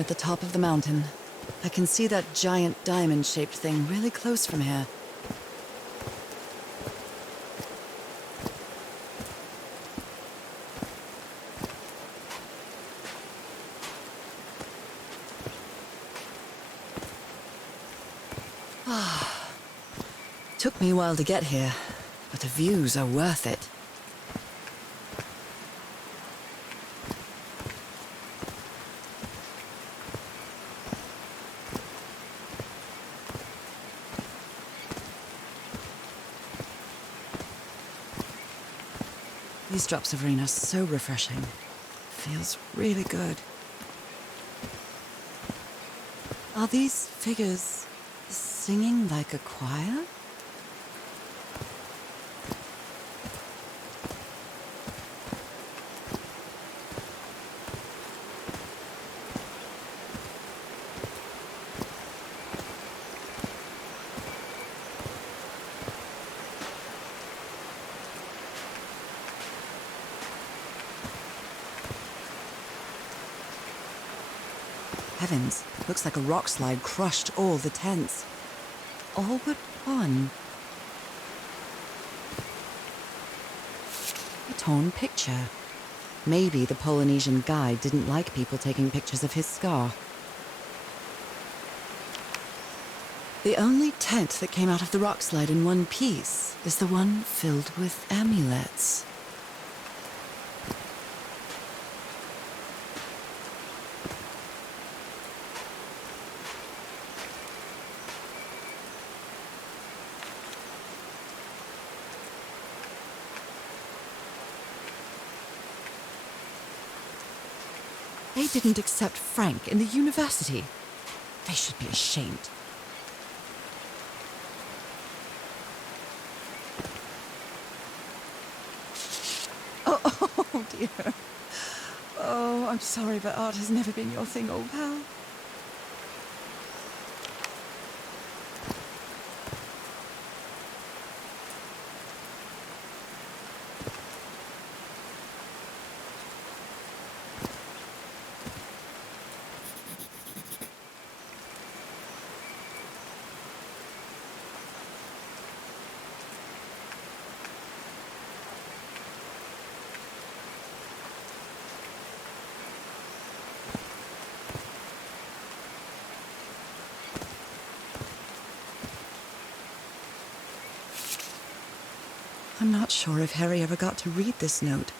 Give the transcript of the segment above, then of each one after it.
at the top of the mountain. I can see that giant diamond-shaped thing really close from here. Took me a while to get here, but the views are worth it. These drops of rain are so refreshing. Feels really good. Are these figures singing like a choir? Heavens, looks like a rock slide crushed all the tents. All but one. A torn picture. Maybe the Polynesian guide didn't like people taking pictures of his scar. The only tent that came out of the rock slide in one piece is the one filled with amulets. They didn't accept Frank in the university. They should be ashamed. Oh dear. Oh, I'm sorry, but art has never been your thing, old pal. I'm not sure if Harry ever got to read this note.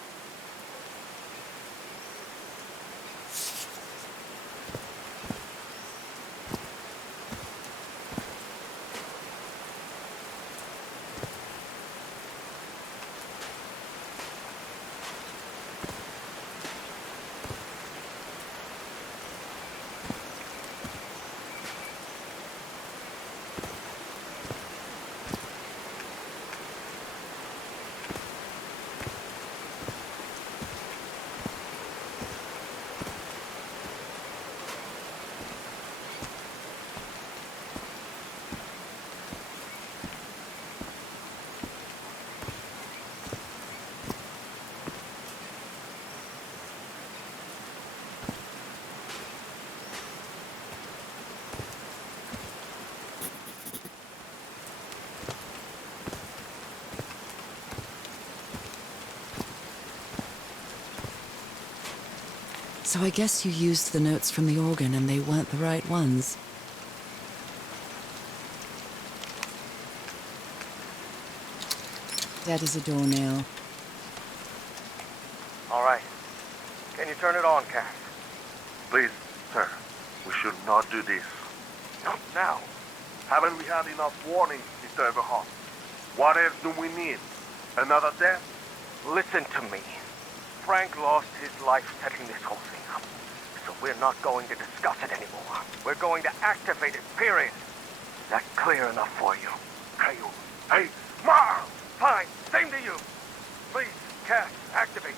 So I guess you used the notes from the organ and they weren't the right ones. Dead as a doornail. All right. Can you turn it on, Cass? Please, sir, we should not do this. Not now. Haven't we had enough warnings, Mr. Everhart? What else do we need? Another death? Listen to me. Frank lost his life setting this whole thing up. So we're not going to discuss it anymore. We're going to activate it, period. Is that clear enough for you? Hey, Ma! Fine. Same to you. Please, Cass, activate it.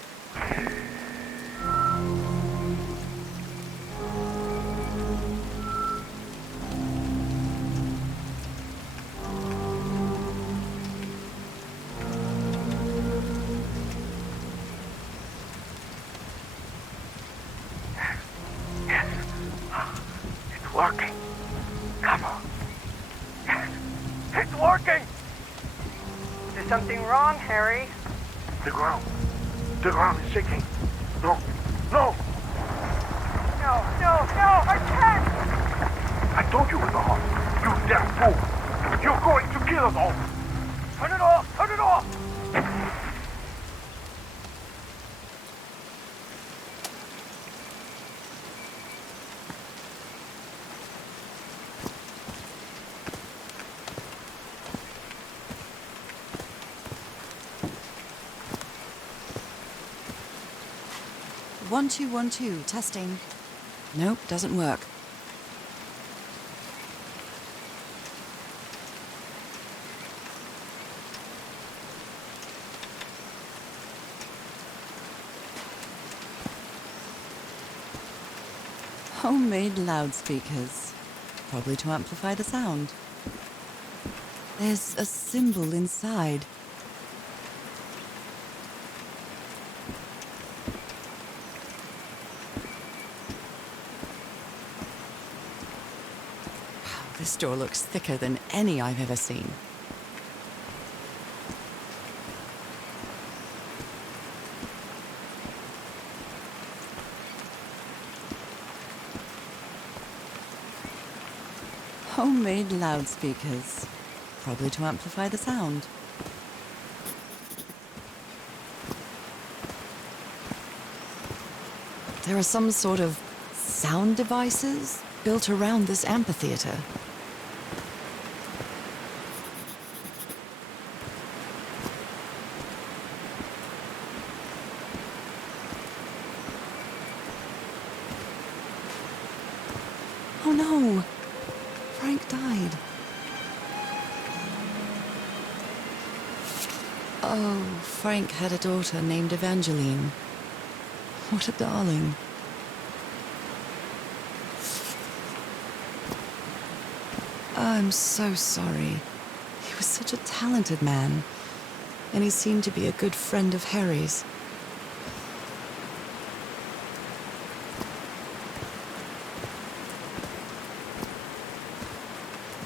something wrong, Harry? The ground. The ground is shaking. No. No! No, I can't! I told you it was hot. You damn fool. You're going to kill us all. Turn it off! Turn it off! 1212, testing. Nope, doesn't work. Homemade loudspeakers. Probably to amplify the sound. There's a symbol inside. Wow, this door looks thicker than any I've ever seen. Homemade loudspeakers. Probably to amplify the sound. There are some sort of sound devices built around this amphitheater. Oh no! Frank died. Oh, Frank had a daughter named Evangeline. What a darling. I'm so sorry. He was such a talented man, and he seemed to be a good friend of Harry's.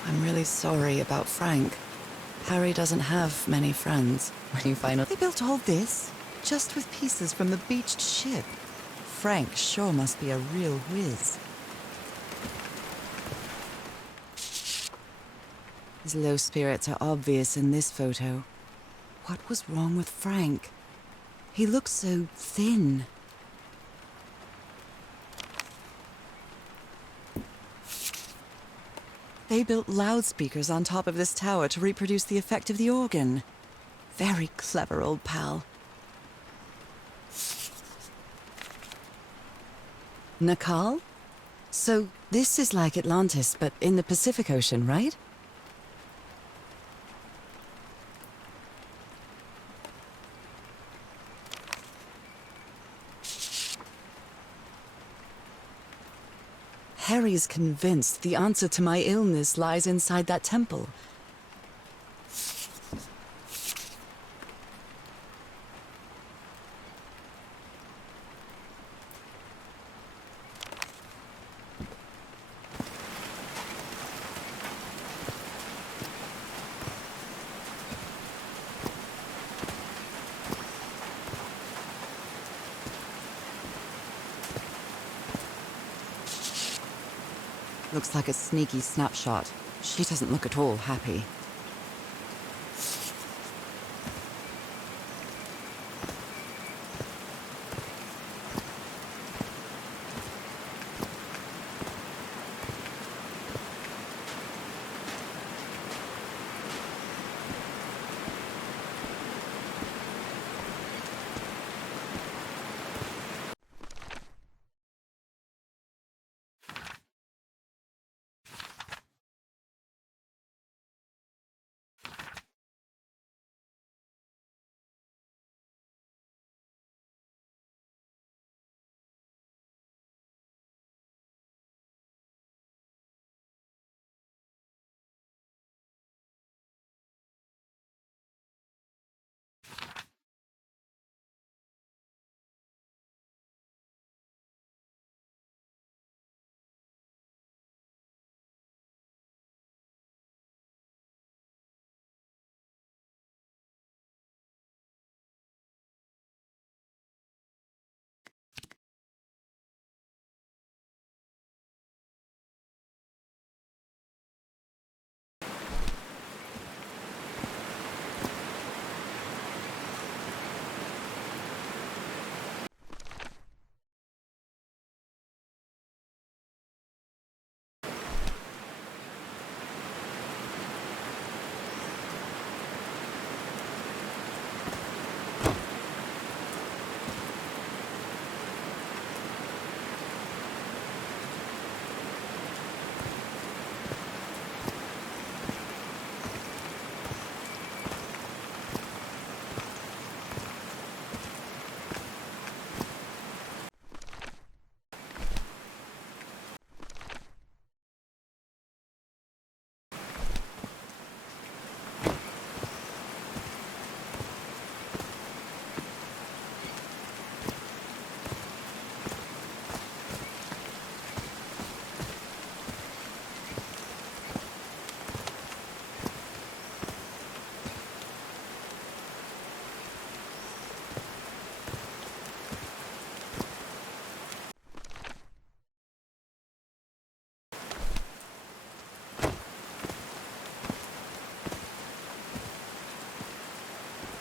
I'm really sorry about Frank. Harry doesn't have many friends. When you find out they built all this just with pieces from the beached ship. Frank sure must be a real whiz. His low spirits are obvious in this photo. What was wrong with Frank? He looks so thin. They built loudspeakers on top of this tower to reproduce the effect of the organ. Very clever old pal. Nakal? So this is like Atlantis, but in the Pacific Ocean, right? Harry's convinced the answer to my illness lies inside that temple. Looks like a sneaky snapshot. She doesn't look at all happy.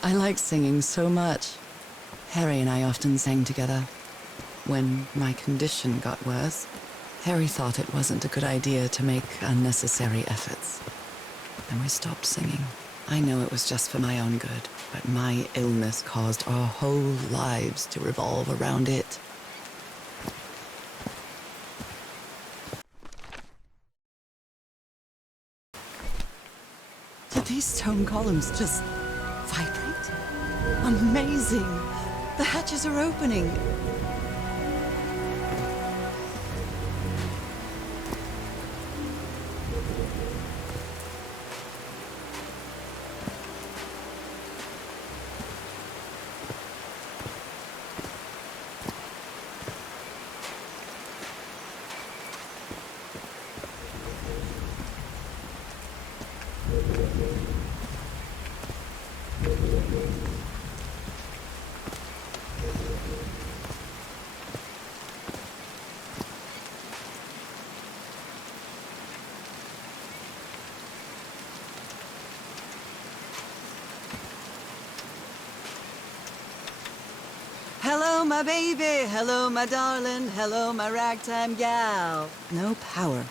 I like singing so much. Harry and I often sang together. When my condition got worse, Harry thought it wasn't a good idea to make unnecessary efforts. And we stopped singing. I know it was just for my own good, but my illness caused our whole lives to revolve around it. Did these stone columns just vibrate? Amazing! The hatches are opening! Hello, my baby. Hello, my darling. Hello, my ragtime gal. No power.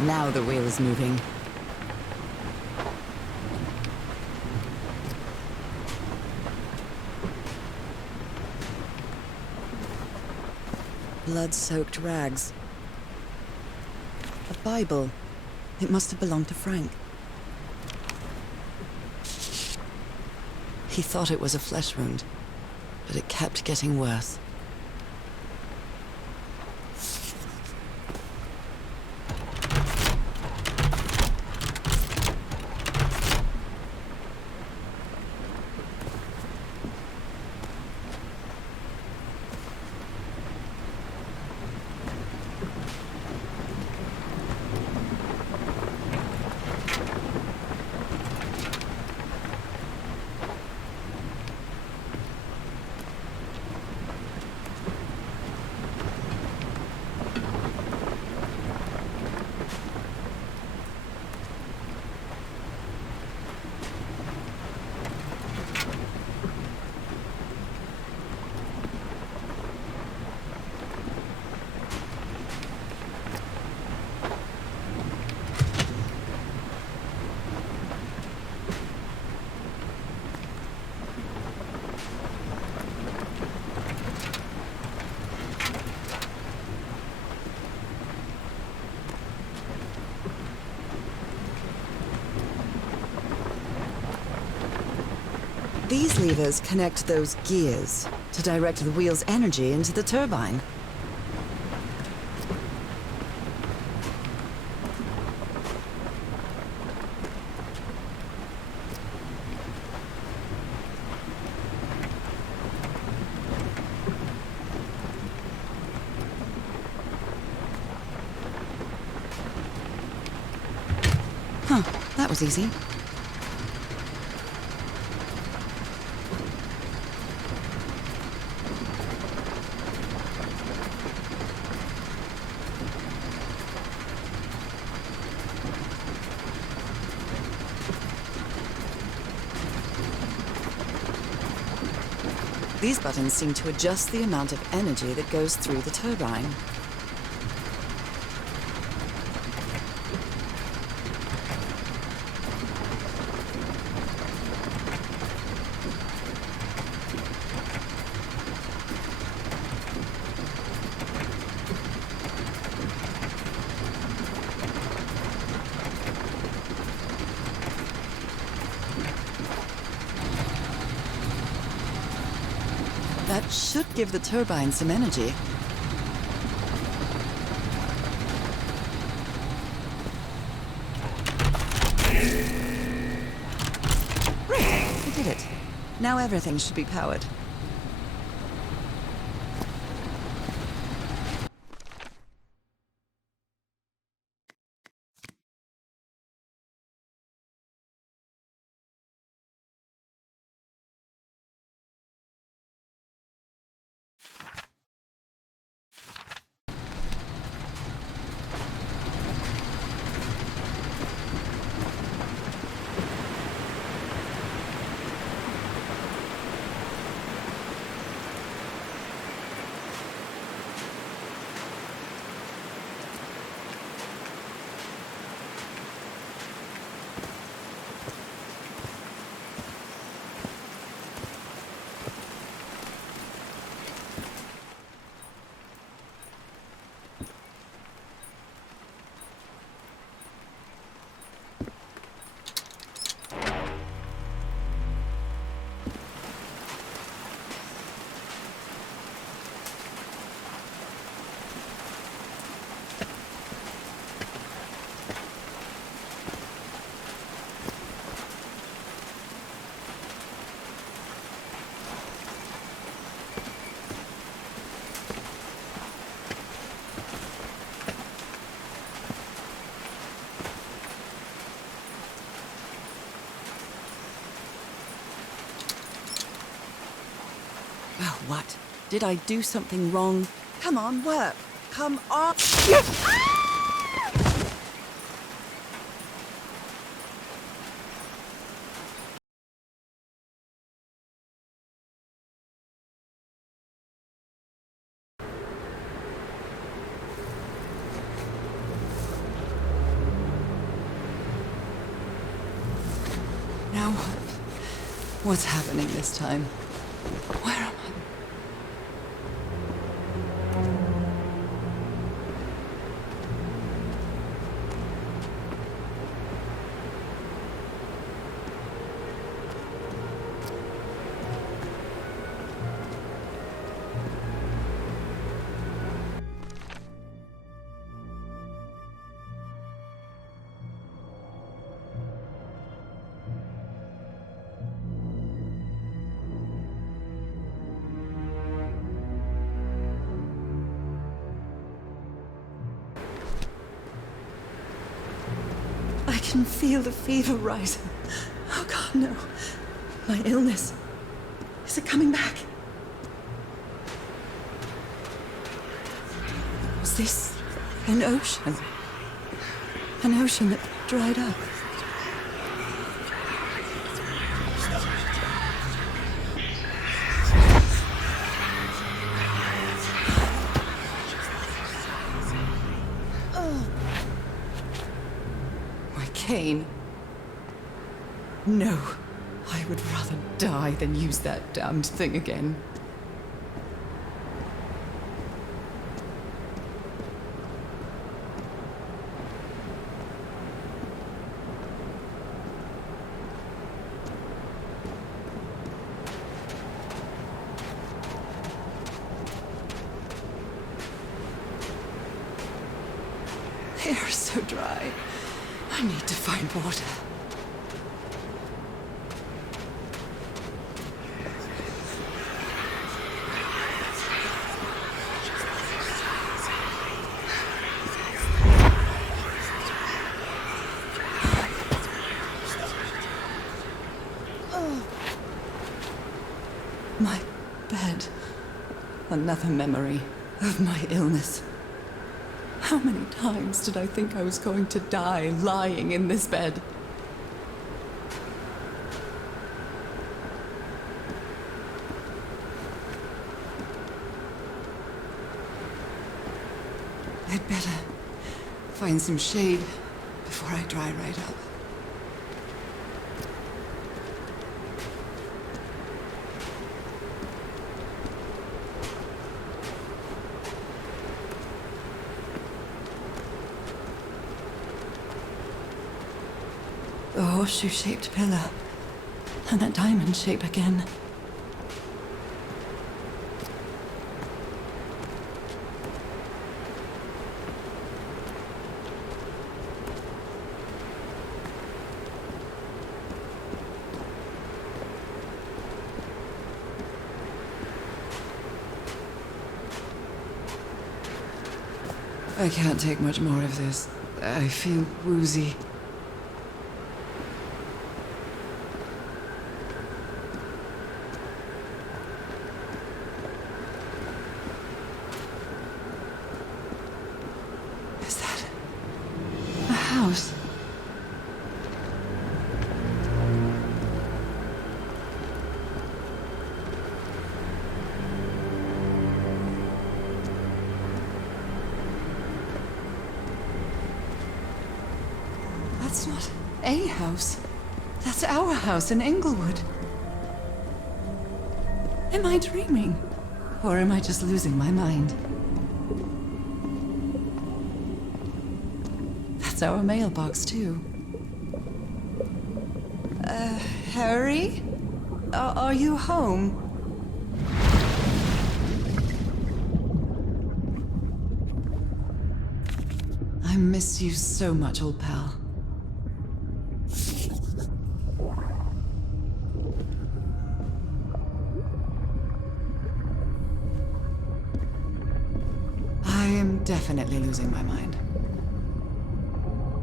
Now the wheel is moving. Blood-soaked rags. A Bible. It must have belonged to Frank. He thought it was a flesh wound, but it kept getting worse. These levers connect those gears to direct the wheel's energy into the turbine. Huh, that was easy. These buttons seem to adjust the amount of energy that goes through the turbine. That should give the turbine some energy. Great, we did it. Now everything should be powered. Well, what? Did I do something wrong? Come on, work. Come on. Now what? What's happening this time? Where am I? I can feel the fever rising. Oh God, no. My illness. Is it coming back? Was this an ocean? An ocean that dried up? Cane. No, I would rather die than use that damned thing again. The air is so dry. I need to find water. My bed. Another memory of my illness. How many times did I think I was going to die lying in this bed? I'd better find some shade before I dry right up. The horseshoe-shaped pillar, and that diamond shape again. I can't take much more of this. I feel woozy. Is that a house? That's not a house. That's our house in Inglewood. Am I dreaming? Or am I just losing my mind? That's our mailbox, too. Harry? Are you home? I miss you so much, old pal. I am definitely losing my mind.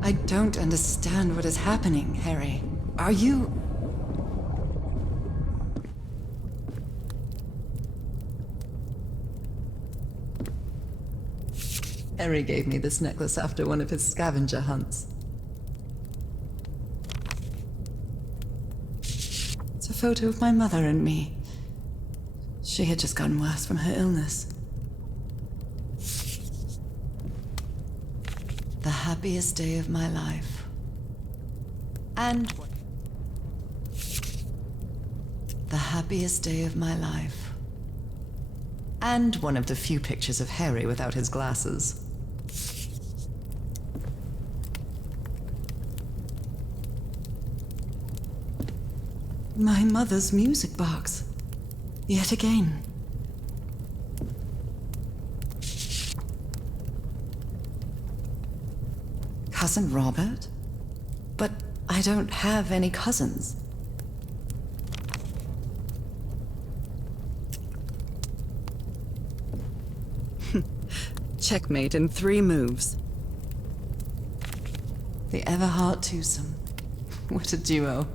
I don't understand what is happening, Harry. Are you... Harry gave me this necklace after one of his scavenger hunts. It's a photo of my mother and me. She had just gotten worse from her illness. The happiest day of my life. And the happiest day of my life. And one of the few pictures of Harry without his glasses. My mother's music box. Yet again. Cousin Robert? But I don't have any cousins. Checkmate in 3 moves. The Everhart twosome. What a duo.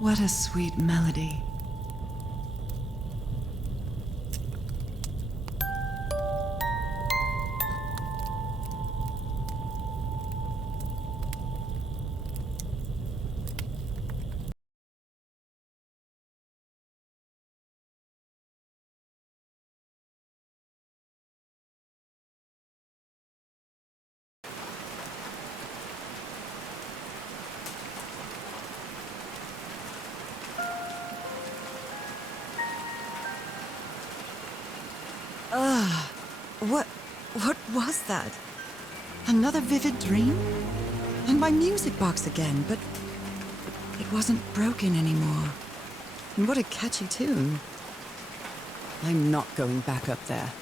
What a sweet melody. What was that? Another vivid dream? And my music box again, but it wasn't broken anymore. And what a catchy tune. I'm not going back up there.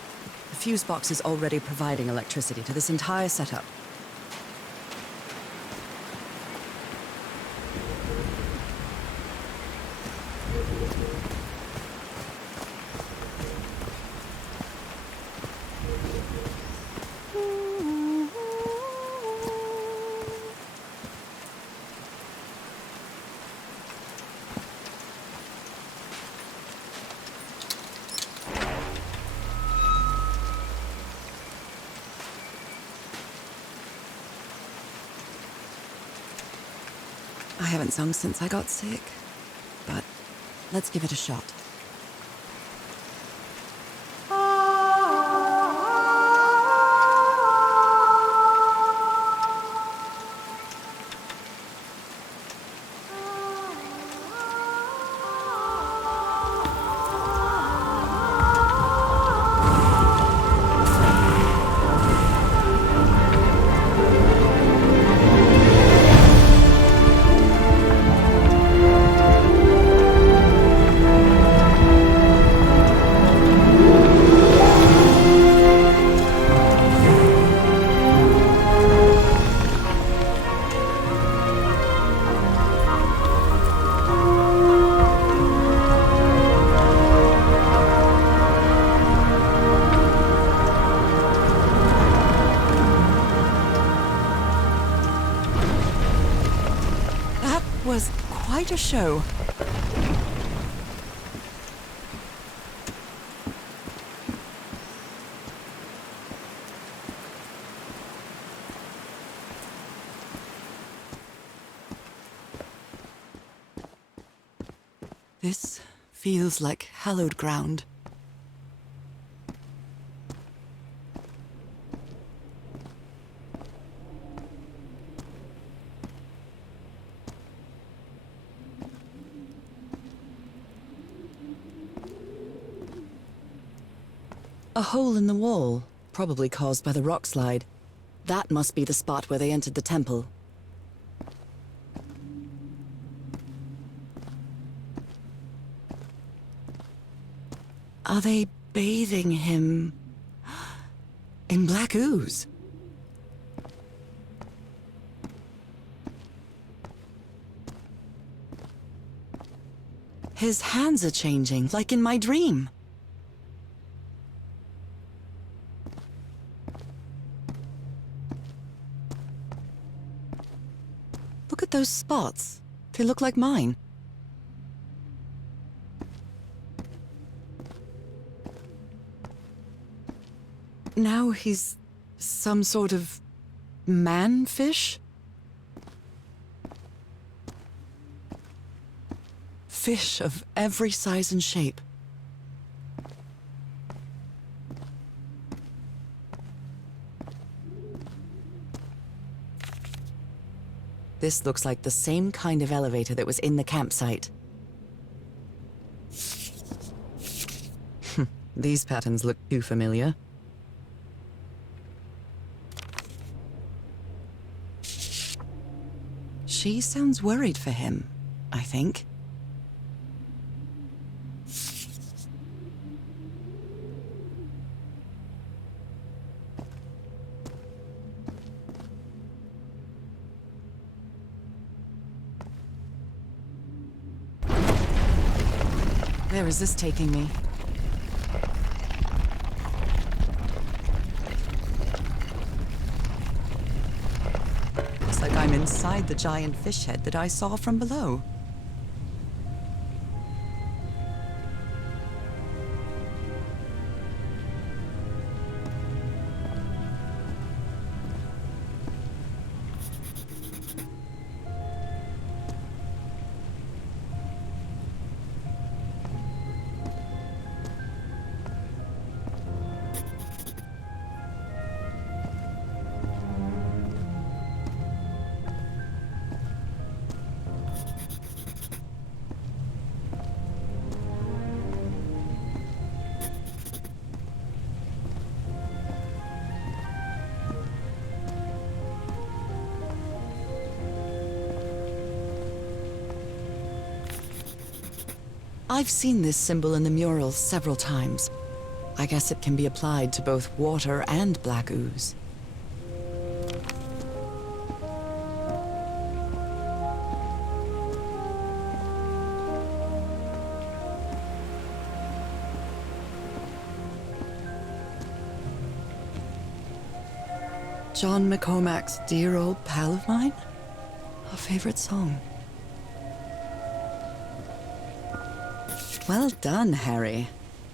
The fuse box is already providing electricity to this entire setup. I haven't sung since I got sick, but let's give it a shot. Was quite a show. This feels like hallowed ground. A hole in the wall, probably caused by the rock slide. That must be the spot where they entered the temple. Are they bathing him in black ooze? His hands are changing, like in my dream. those spots? They look like mine. Now he's some sort of man-fish? Fish of every size and shape. This looks like the same kind of elevator that was in the campsite. These patterns look too familiar. She sounds worried for him, I think. Where is this taking me? Looks like I'm inside the giant fish head that I saw from below. I've seen this symbol in the murals several times. I guess it can be applied to both water and black ooze. John McCormack's Dear Old Pal of Mine? A favorite song. Well done, Harry.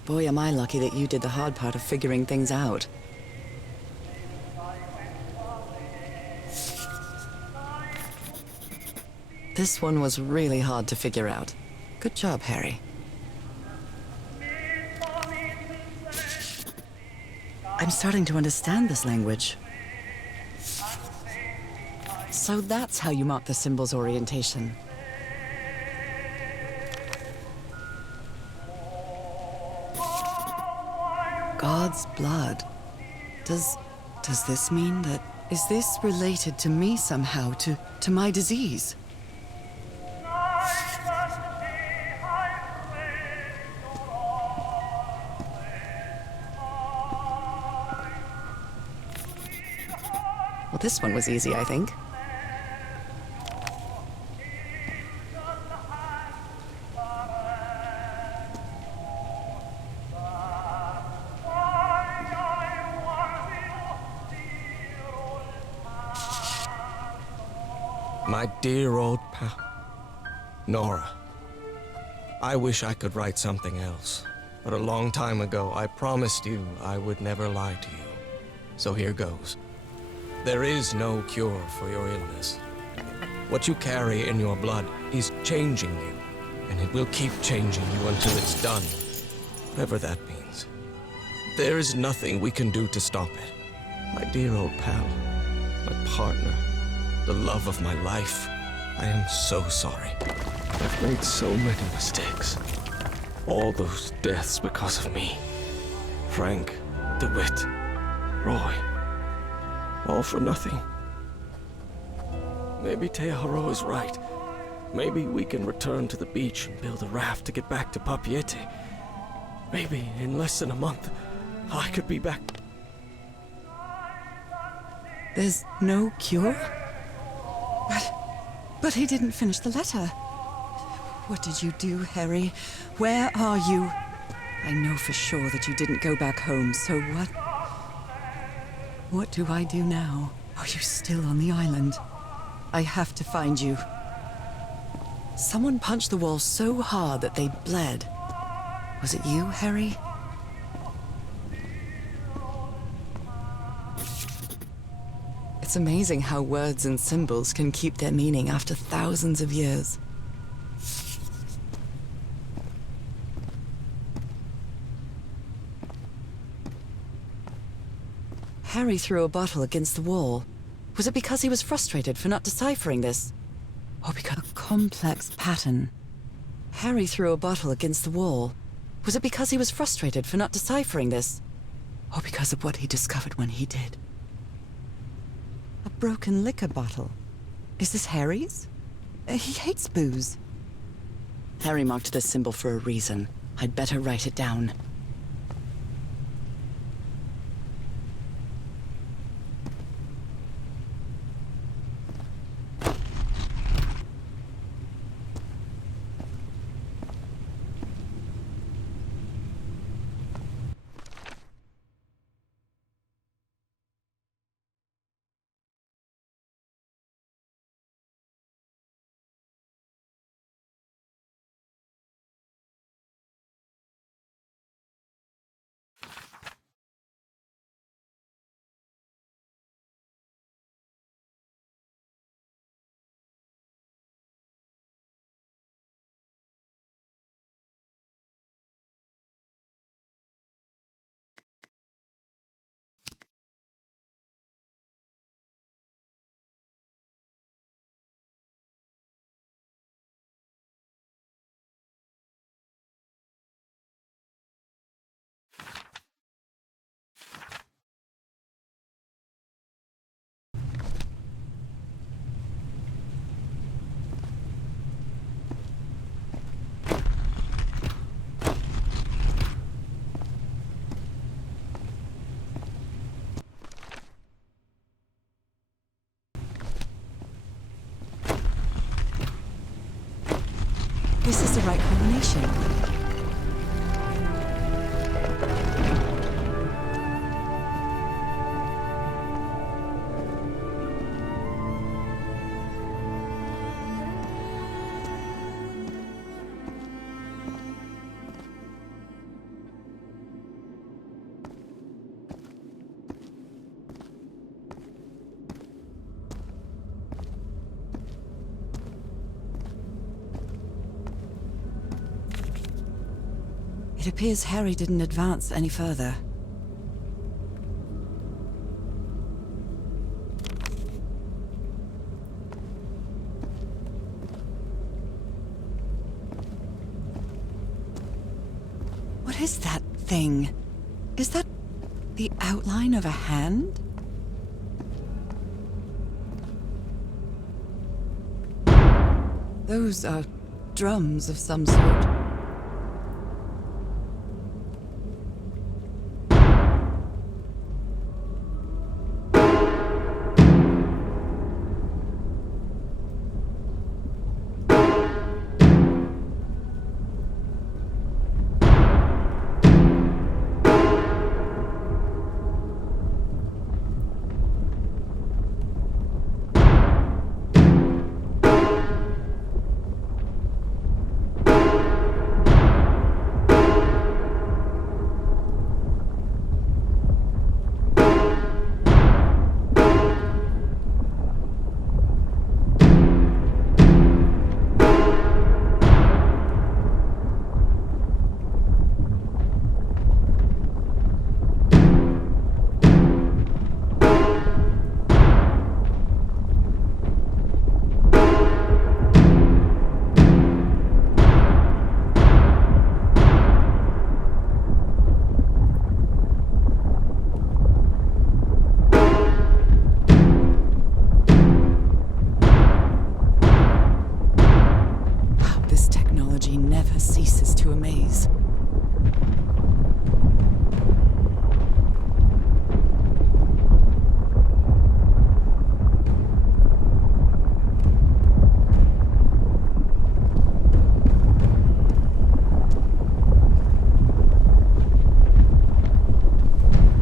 Boy, am I lucky that you did the hard part of figuring things out. This one was really hard to figure out. Good job, Harry. I'm starting to understand this language. So that's how you mark the symbol's orientation. God's blood. Does this mean that... Is this related to me somehow, to my disease? Well, this one was easy, I think. My dear old pal, Nora. I wish I could write something else, but a long time ago I promised you I would never lie to you. So here goes. There is no cure for your illness. What you carry in your blood is changing you, and it will keep changing you until it's done, whatever that means. There is nothing we can do to stop it. My dear old pal, my partner, the love of my life. I am so sorry. I've made so many mistakes. All those deaths because of me. Frank, DeWitt, Roy. All for nothing. Maybe Teodoro is right. Maybe we can return to the beach and build a raft to get back to Papiete. Maybe in less than a month, I could be back. There's no cure? But he didn't finish the letter. What did you do, Harry? Where are you? I know for sure that you didn't go back home, so what? What do I do now? Are you still on the island? I have to find you. Someone punched the wall so hard that they bled. Was it you, Harry? It's amazing how words and symbols can keep their meaning after thousands of years. Harry threw a bottle against the wall. Was it because he was frustrated for not deciphering this? Or because of a complex pattern? Harry threw a bottle against the wall. Was it because he was frustrated for not deciphering this? Or because of what he discovered when he did? A broken liquor bottle. Is this Harry's? He hates booze. Harry marked this symbol for a reason. I'd better write it down. This is the right combination. It appears Harry didn't advance any further. What is that thing? Is that the outline of a hand? Those are drums of some sort. Never ceases to amaze.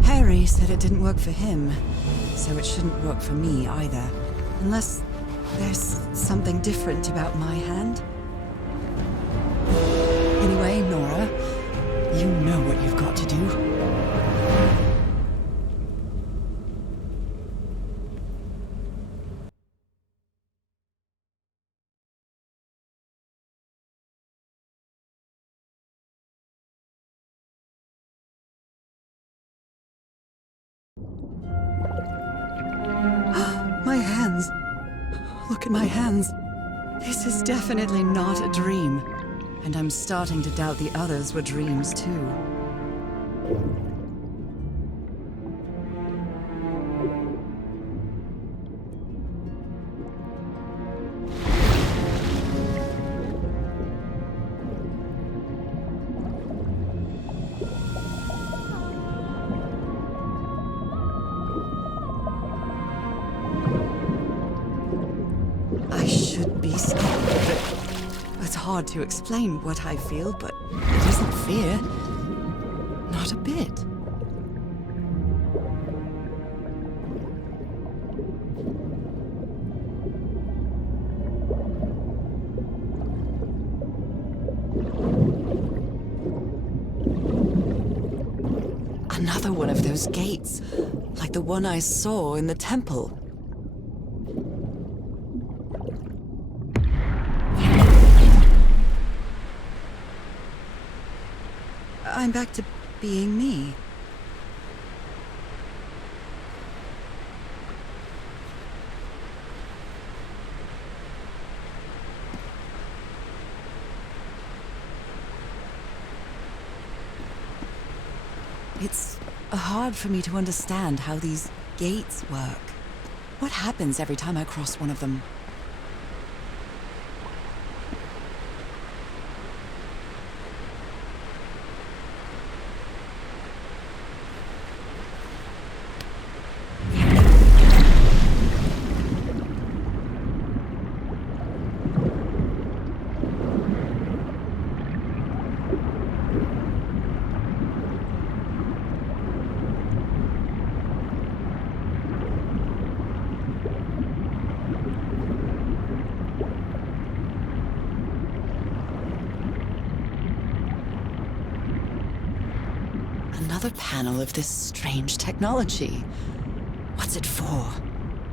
Harry said it didn't work for him, so it shouldn't work for me either. Unless there's something different about my hand. Anyway, Nora, you know what you've got to do. My hands. Look at my hands. This is definitely not a dream. And I'm starting to doubt the others were dreams too. I should be scared, but it's hard to explain what I feel, but it isn't fear. Not a bit. Another one of those gates, like the one I saw in the temple. I'm back to being me. It's hard for me to understand how these gates work. What happens every time I cross one of them? Another panel of this strange technology. What's it for?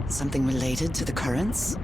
Something related to the currents?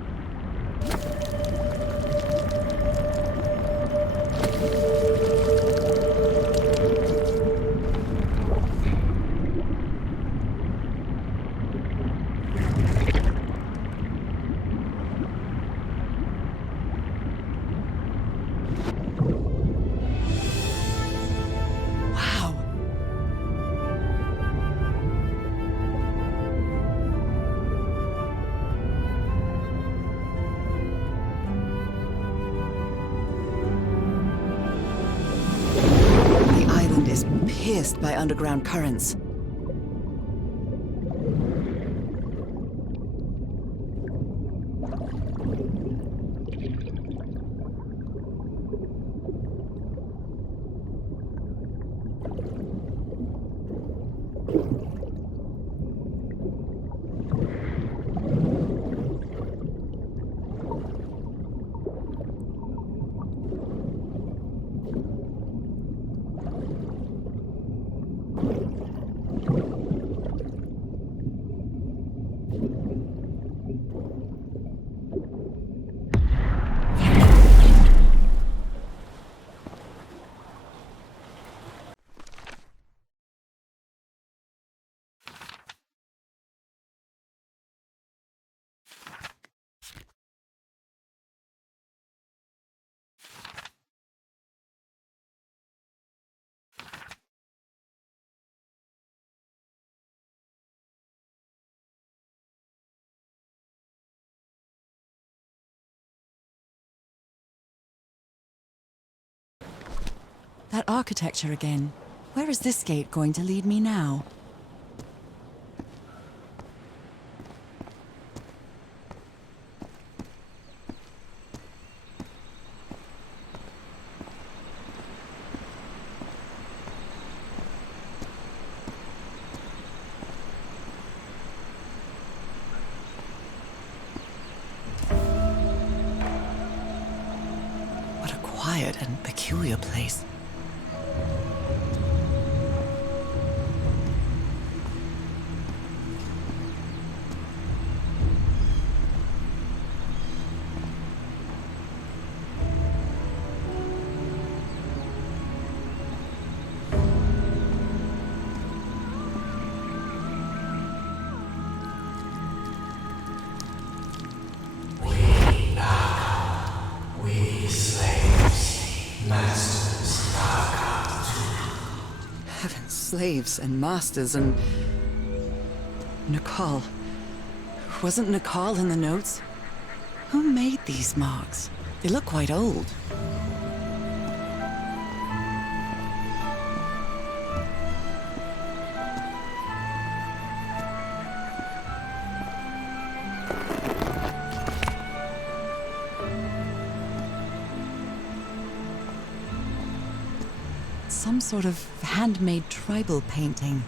Pierced by underground currents. That architecture again. Where is this gate going to lead me now? What a quiet and peculiar place. place. Heavens, slaves and masters and... Nicole. Wasn't Nicole in the notes? Who made these marks? They look quite old. Some sort of handmade tribal painting.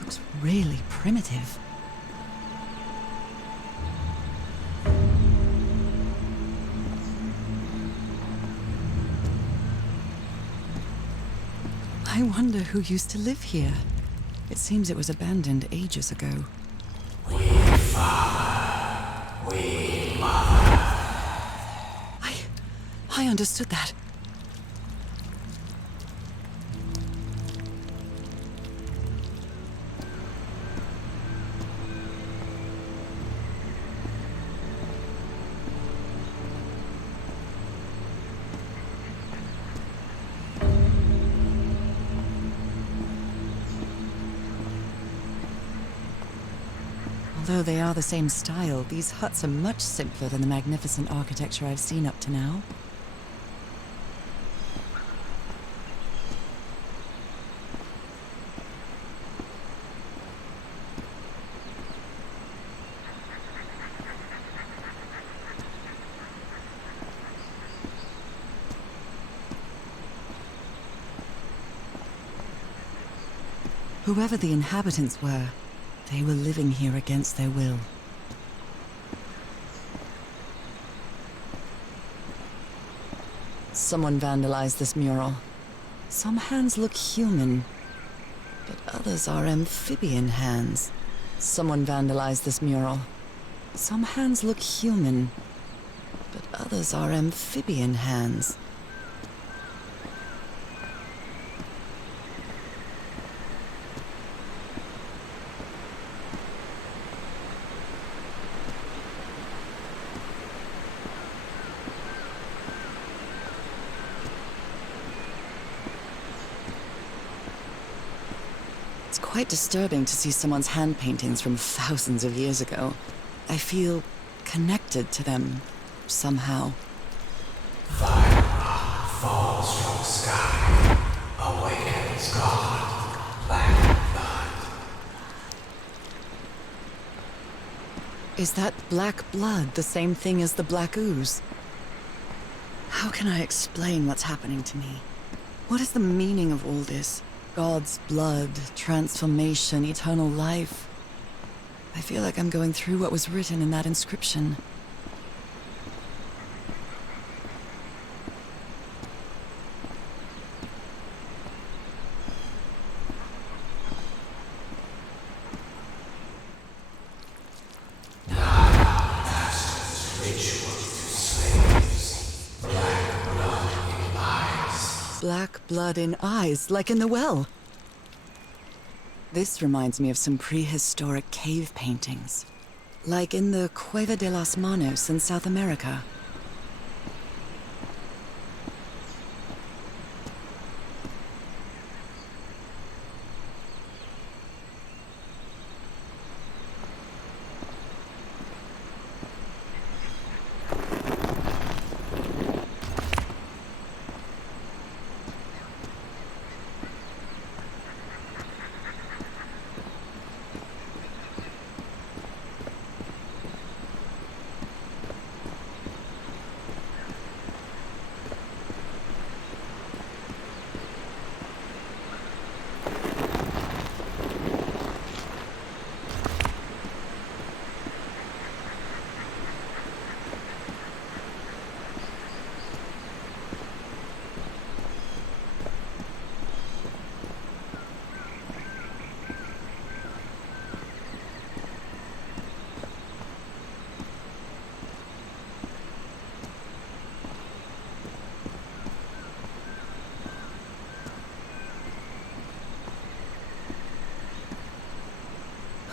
Looks really primitive. I wonder who used to live here. It seems it was abandoned ages ago. We father, we mother. I understood that. Although they are the same style, these huts are much simpler than the magnificent architecture I've seen up to now. Whoever the inhabitants were, they were living here against their will. Someone vandalized this mural. Some hands look human, but others are amphibian hands. Someone vandalized this mural. Some hands look human, but others are amphibian hands. It's quite disturbing to see someone's hand paintings from thousands of years ago. I feel connected to them, somehow. Fire falls from the sky, awakens God, black blood. Is that black blood the same thing as the black ooze? How can I explain what's happening to me? What is the meaning of all this? God's blood, transformation, eternal life. I feel like I'm going through what was written in that inscription. Black blood in eyes, like in the well. This reminds me of some prehistoric cave paintings, like in the Cueva de las Manos in South America.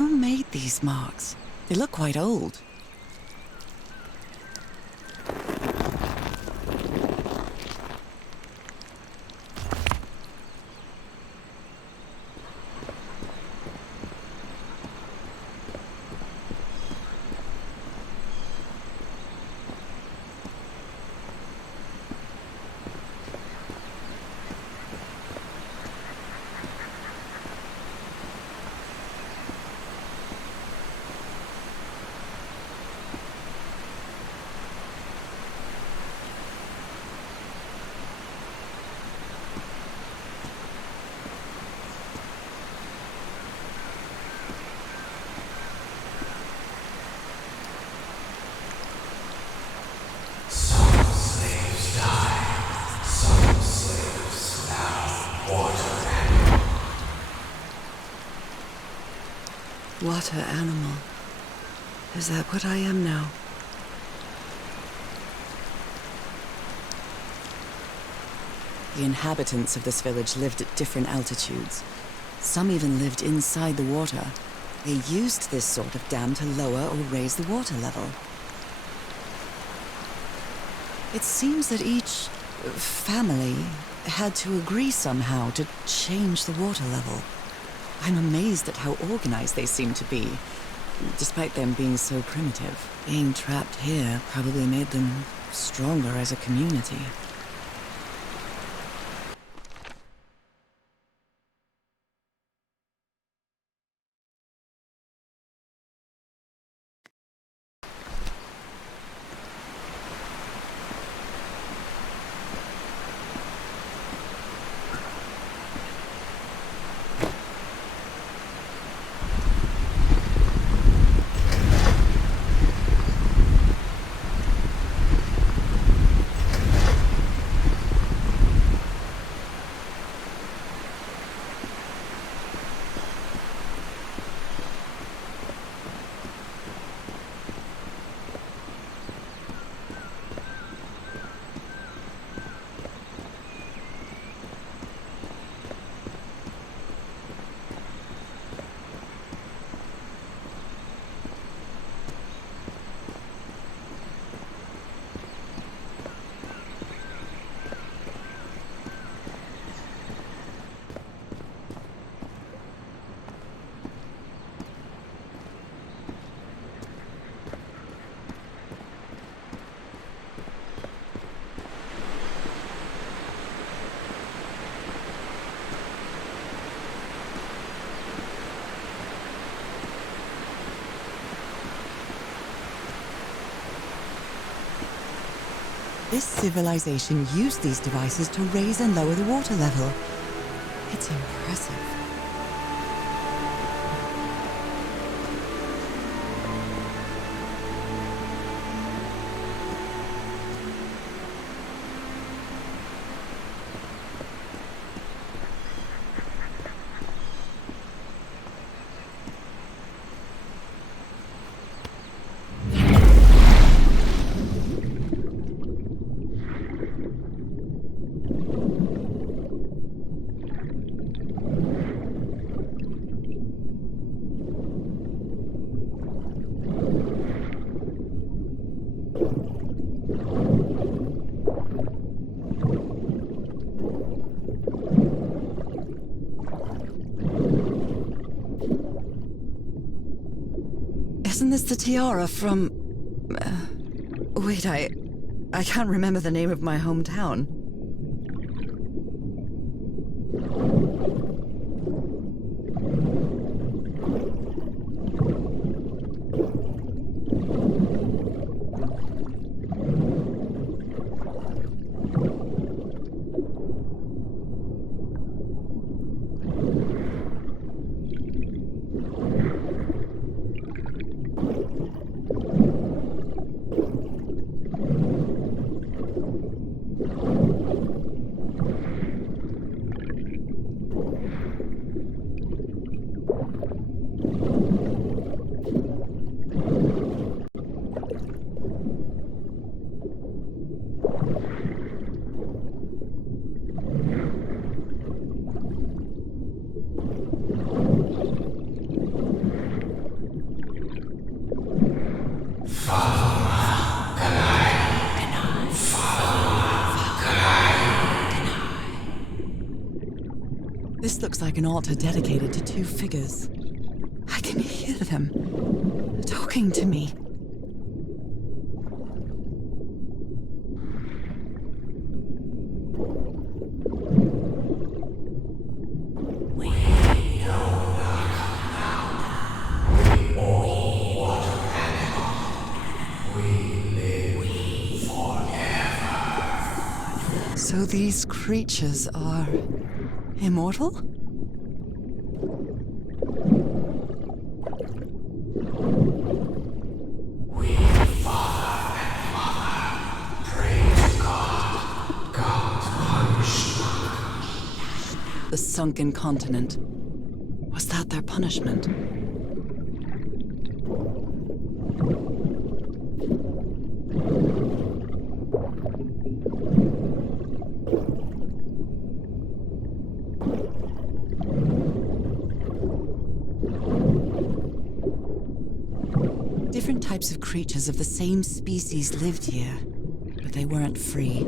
Who made these marks? They look quite old. Some slaves died. Some slaves now water animal. Water animal. Is that what I am now? The inhabitants of this village lived at different altitudes. Some even lived inside the water. They used this sort of dam to lower or raise the water level. It seems that each family had to agree somehow to change the water level. I'm amazed at how organized they seem to be, despite them being so primitive. Being trapped here probably made them stronger as a community. This civilization used these devices to raise and lower the water level. It's impressive. Isn't this the tiara from... wait, I can't remember the name of my hometown. looks like an altar dedicated to two figures. I can hear them talking to me. So these creatures are immortal? We, Father and Mother, pray to God. God punish them. The sunken continent. Was that their punishment? Different types of creatures of the same species lived here, but they weren't free.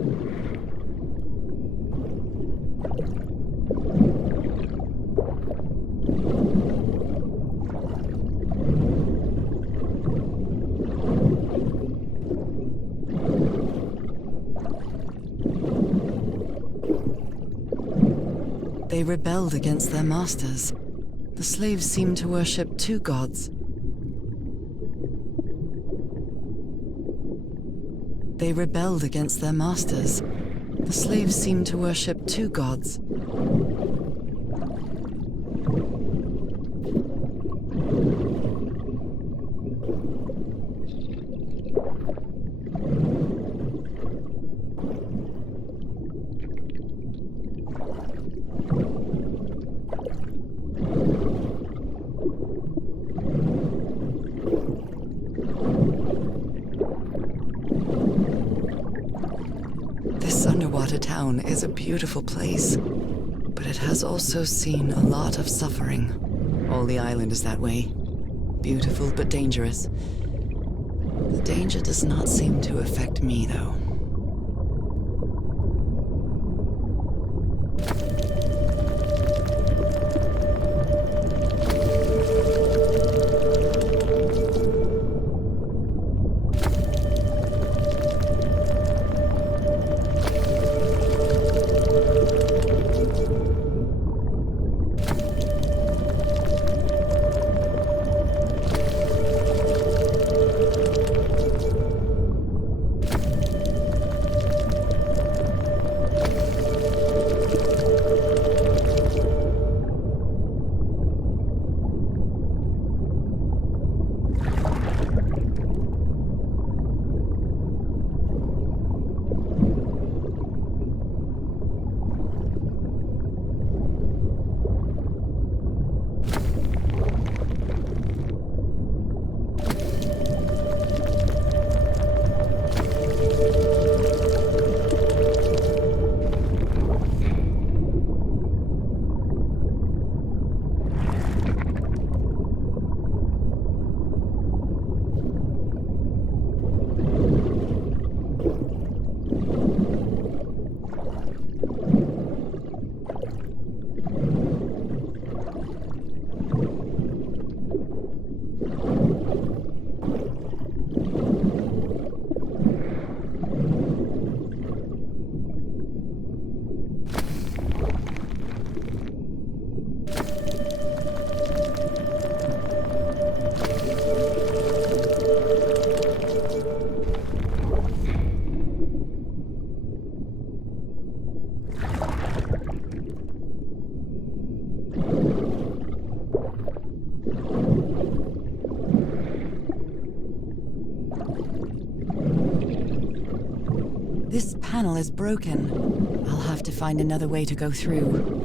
They rebelled against their masters. The slaves seemed to worship two gods. They rebelled against their masters. The slaves seemed to worship two gods. This underwater town is a beautiful place, but it has also seen a lot of suffering. All the island is that way. Beautiful but dangerous. The danger does not seem to affect me, though. This panel is broken. I'll have to find another way to go through.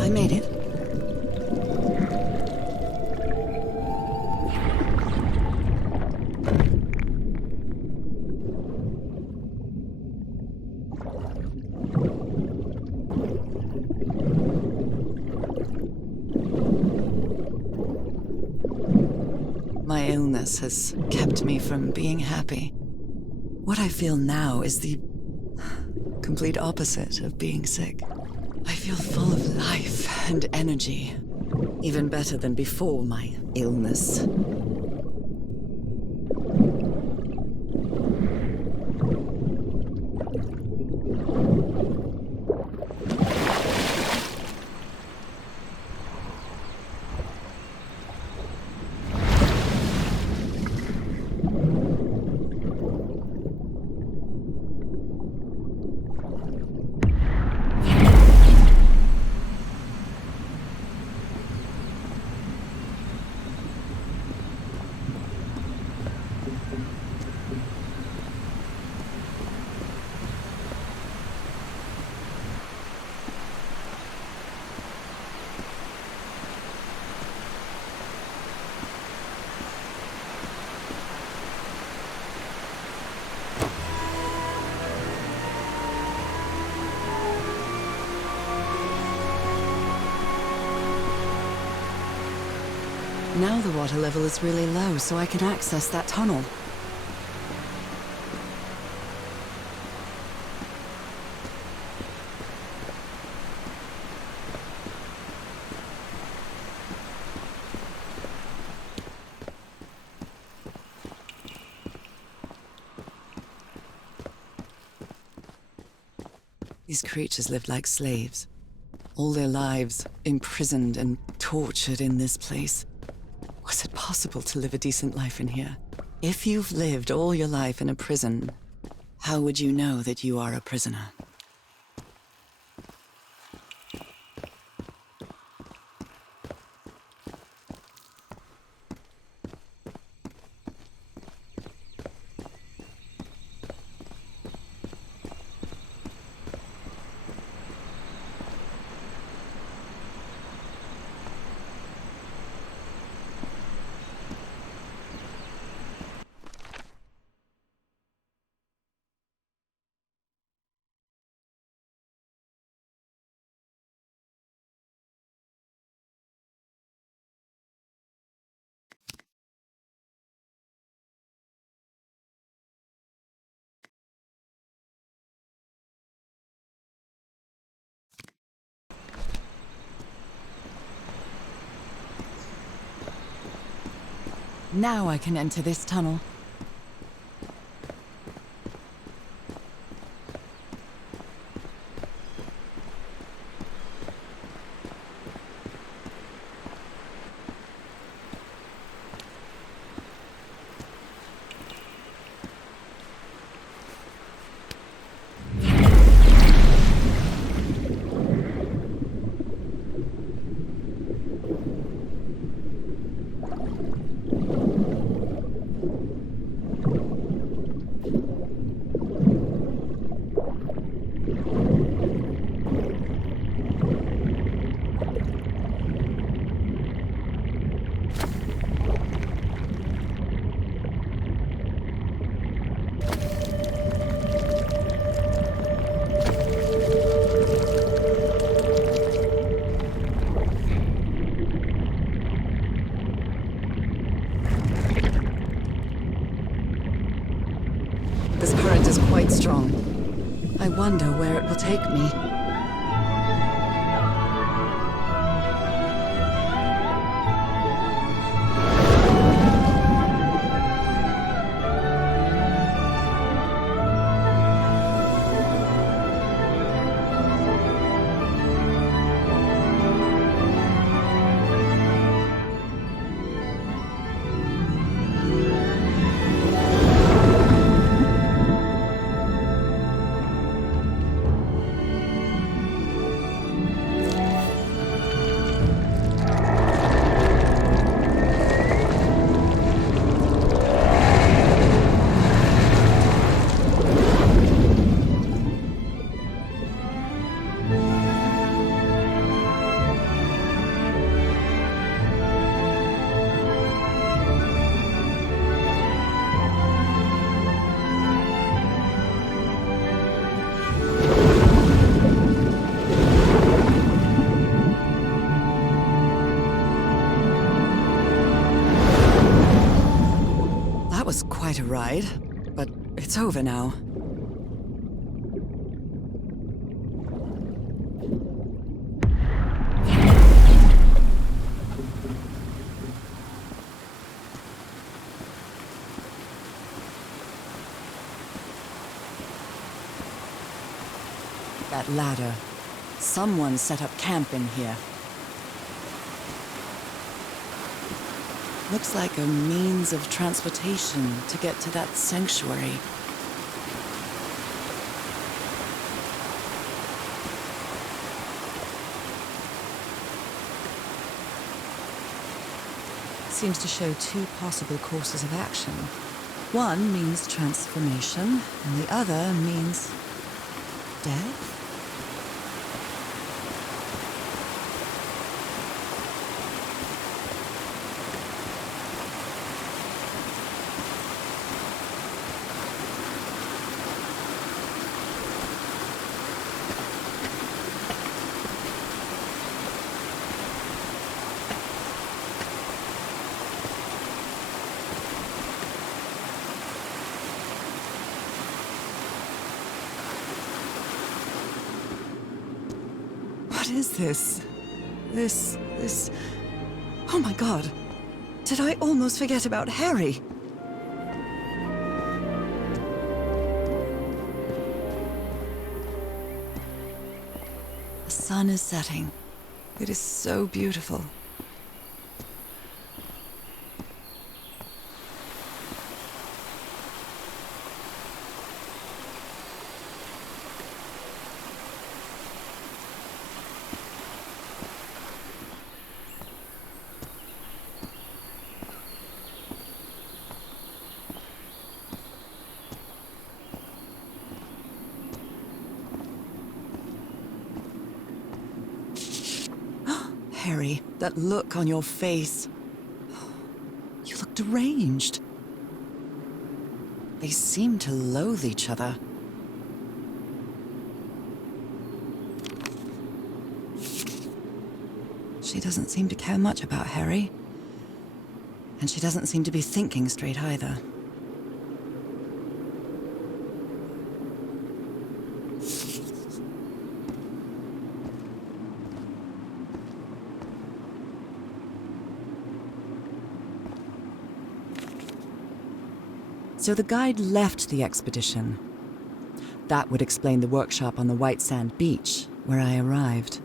I made it. My illness has kept me from being happy. What I feel now is the complete opposite of being sick. I feel full of life and energy, even better than before my illness. Now the water level is really low, so I can access that tunnel. These creatures lived like slaves, all their lives imprisoned and tortured in this place. Was it possible to live a decent life in here? If you've lived all your life in a prison, how would you know that you are a prisoner? Now I can enter this tunnel. This current is quite strong. I wonder where it will take me. quite a ride, but it's over now. That ladder. Someone set up camp in here. Looks like a means of transportation to get to that sanctuary. Seems to show two possible courses of action. One means transformation, and the other means death? What is this? This... Oh my god! Did I almost forget about Harry? The sun is setting. It is so beautiful. Harry, that look on your face. You look deranged. They seem to loathe each other. She doesn't seem to care much about Harry. And she doesn't seem to be thinking straight either. So the guide left the expedition. That would explain the workshop on the white sand beach, where I arrived.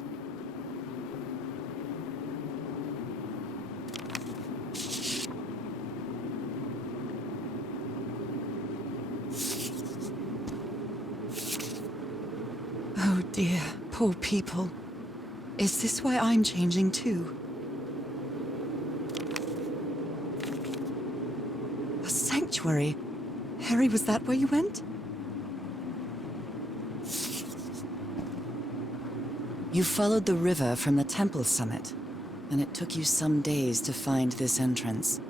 Oh dear, poor people. Is this why I'm changing too? A sanctuary? Harry, was that where you went? You followed the river from the temple summit, and it took you some days to find this entrance.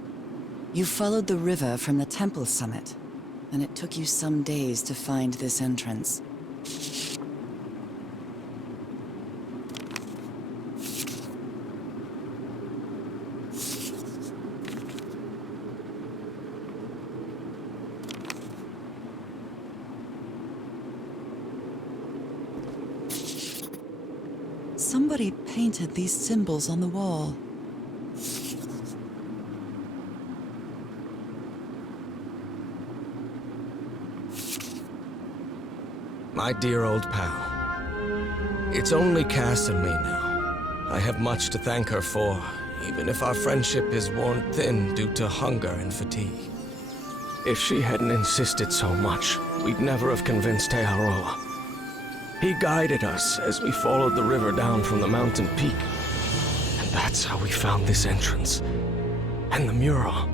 You followed the river from the temple summit, and it took you some days to find this entrance. Somebody painted these symbols on the wall. My dear old pal. It's only Cass and me now. I have much to thank her for, even if our friendship is worn thin due to hunger and fatigue. If she hadn't insisted so much, we'd never have convinced Teharoa. He guided us as we followed the river down from the mountain peak. And that's how we found this entrance. And the mural.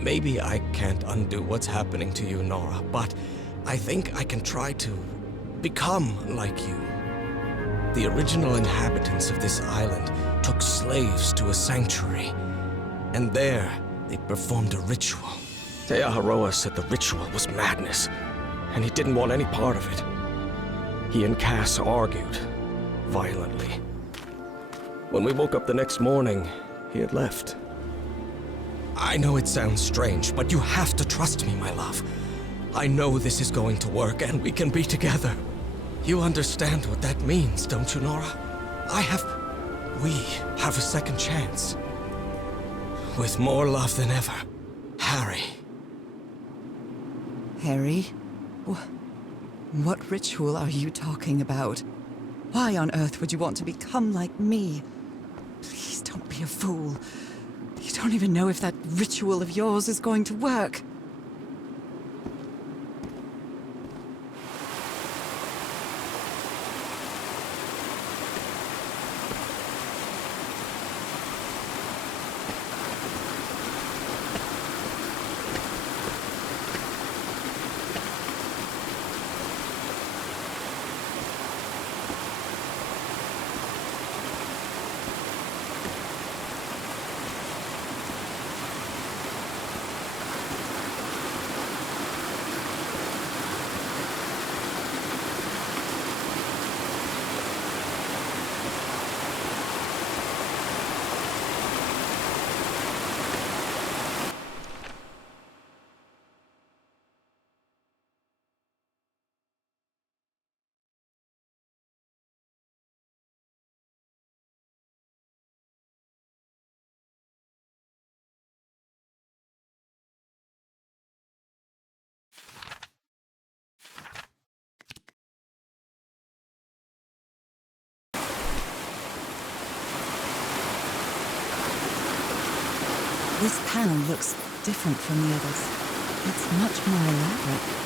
Maybe I can't undo what's happening to you, Nora, but I think I can try to become like you. The original inhabitants of this island took slaves to a sanctuary. And there, they performed a ritual. Teharoa said the ritual was madness, and he didn't want any part of it. He and Cass argued, violently. When we woke up the next morning, he had left. I know it sounds strange, but you have to trust me, my love. I know this is going to work, and we can be together. You understand what that means, don't you, Nora? We have a second chance. With more love than ever, Harry. Harry? What ritual are you talking about? Why on earth would you want to become like me? Please don't be a fool. You don't even know if that ritual of yours is going to work. This panel looks different from the others. It's much more elaborate.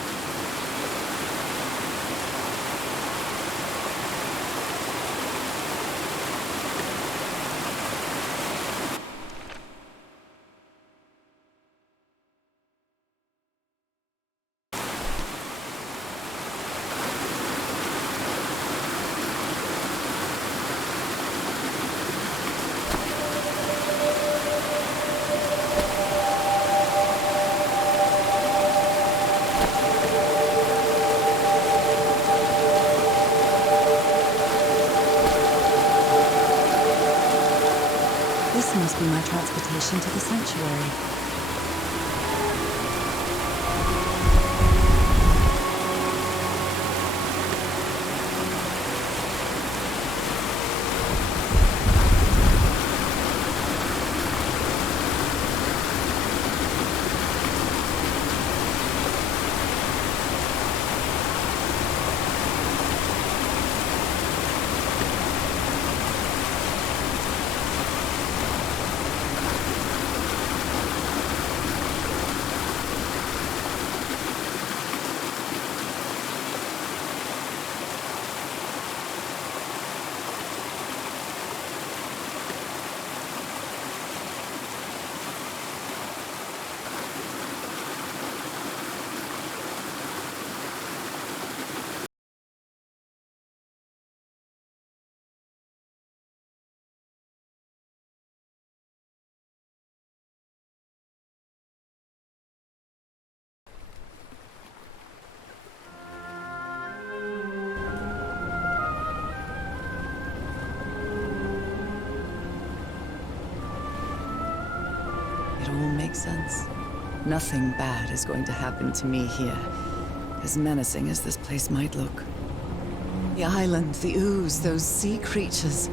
This must be my transportation to the sanctuary. It all makes sense. Nothing bad is going to happen to me here, as menacing as this place might look. The island, the ooze, those sea creatures.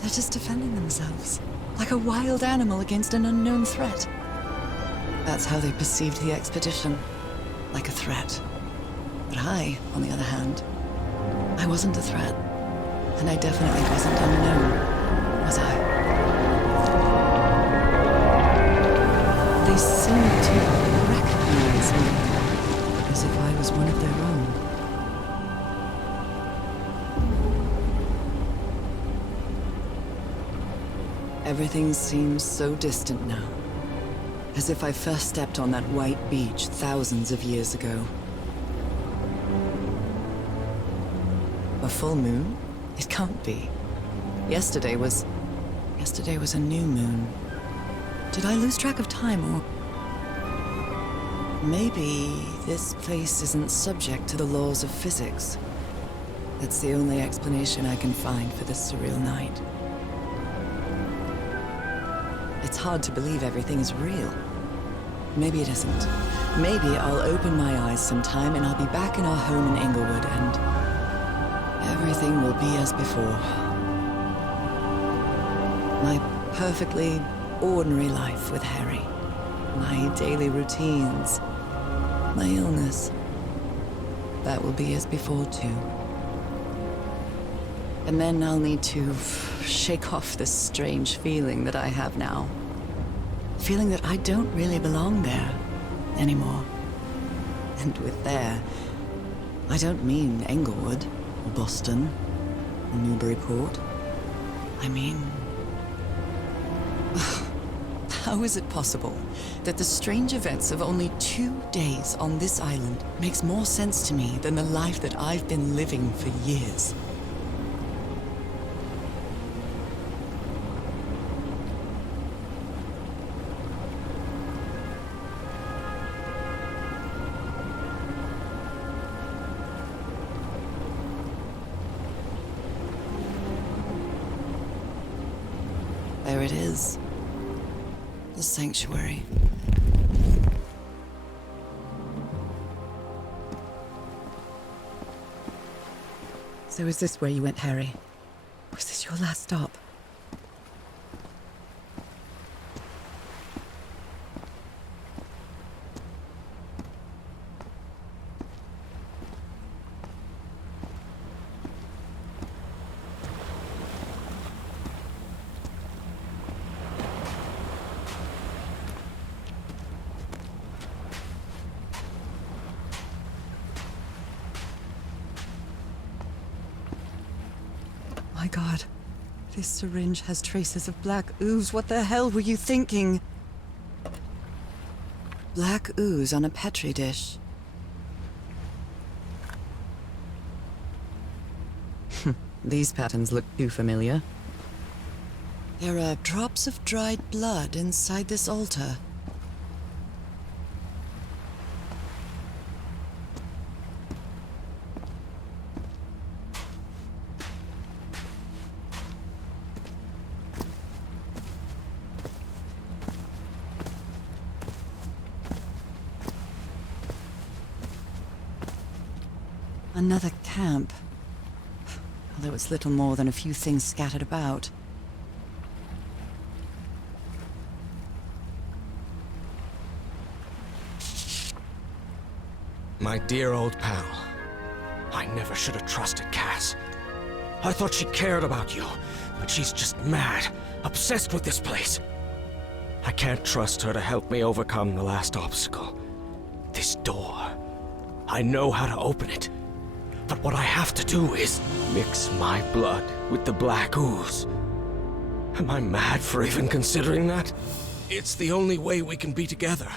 They're just defending themselves, like a wild animal against an unknown threat. That's how they perceived the expedition, like a threat. But I, on the other hand, I wasn't a threat. And I definitely wasn't unknown, was I? They seemed to recognize me, as if I was one of their own. Everything seems so distant now, as if I first stepped on that white beach thousands of years ago. A full moon? It can't be. Yesterday was a new moon. Did I lose track of time, or... Maybe this place isn't subject to the laws of physics. That's the only explanation I can find for this surreal night. It's hard to believe everything is real. Maybe it isn't. Maybe I'll open my eyes sometime and I'll be back in our home in Englewood and everything will be as before. My perfectly ordinary life with Harry. My daily routines. My illness. That will be as before too. And then I'll need to shake off this strange feeling that I have now. Feeling that I don't really belong there anymore. And with there, I don't mean Englewood, or Boston, or Newburyport. I mean... How is it possible that the strange events of only 2 days on this island makes more sense to me than the life that I've been living for years? There it is. The sanctuary. So is this where you went, Harry? Was this your last stop? My God, this syringe has traces of black ooze. What the hell were you thinking? Black ooze on a petri dish. These patterns look too familiar. There are drops of dried blood inside this altar. Another camp. Although it's little more than a few things scattered about. My dear old pal. I never should have trusted Cass. I thought she cared about you, but she's just mad, obsessed with this place. I can't trust her to help me overcome the last obstacle. This door. I know how to open it. But what I have to do is mix my blood with the black ooze. Am I mad for even considering that? It's the only way we can be together.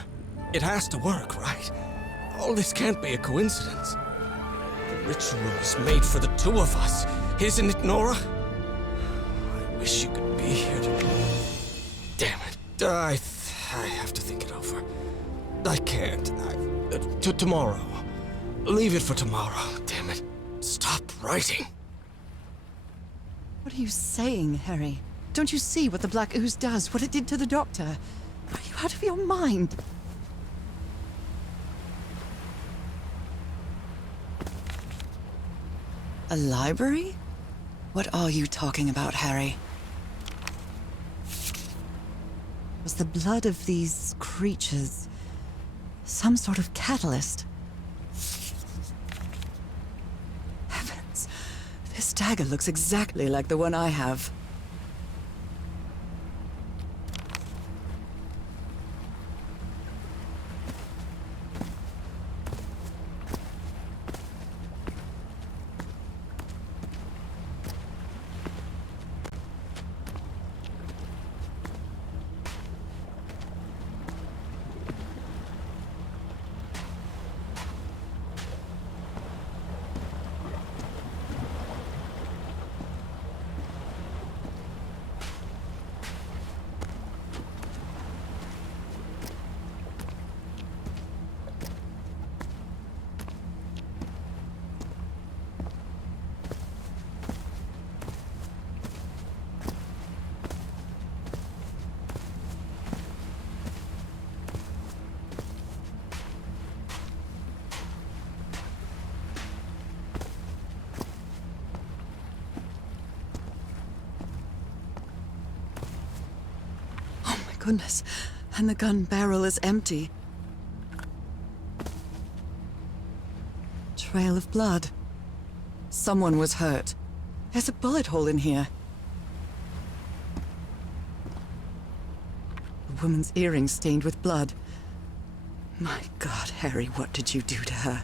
It has to work, right? All this can't be a coincidence. The ritual is made for the two of us, isn't it, Nora? I wish you could be here to... Damn it. I have to think it over. I can't. Tomorrow. Leave it for tomorrow, damn it. Stop writing. What are you saying, Harry? Don't you see what the black ooze does? What it did to the doctor? Are you out of your mind? A library? What are you talking about, Harry? Was the blood of these creatures some sort of catalyst? Heavens, this dagger looks exactly like the one I have. goodness. And the gun barrel is empty. Trail of blood. Someone was hurt. There's a bullet hole in here. A woman's earring stained with blood. My God, Harry, what did you do to her?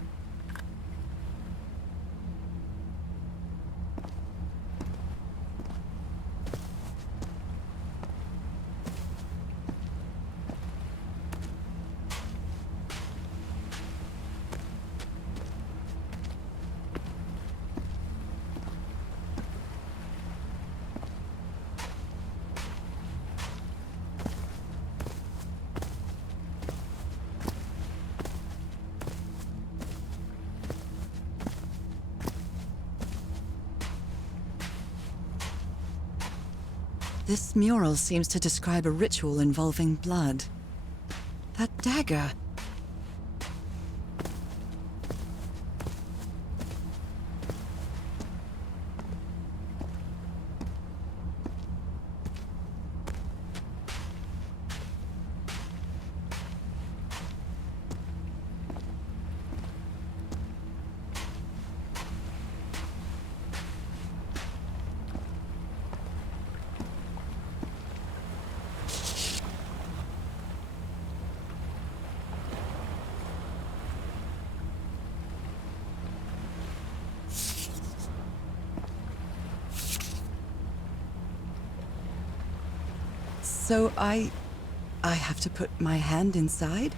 This mural seems to describe a ritual involving blood. That dagger. So I have to put my hand inside?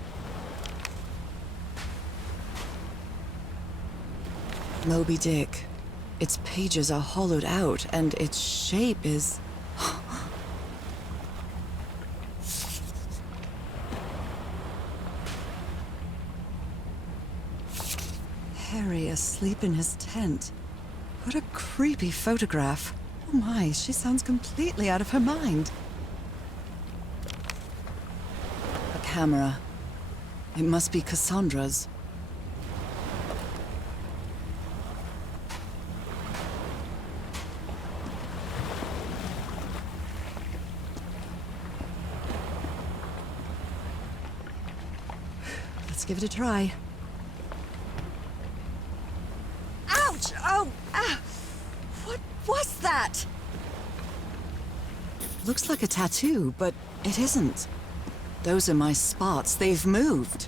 Moby Dick. Its pages are hollowed out, and its shape is... Harry asleep in his tent. What a creepy photograph. Oh my, she sounds completely out of her mind. A camera. It must be Cassandra's. Let's give it a try. Ouch! Oh! Ah! What was that? Looks like a tattoo, but it isn't. Those are my spots. They've moved.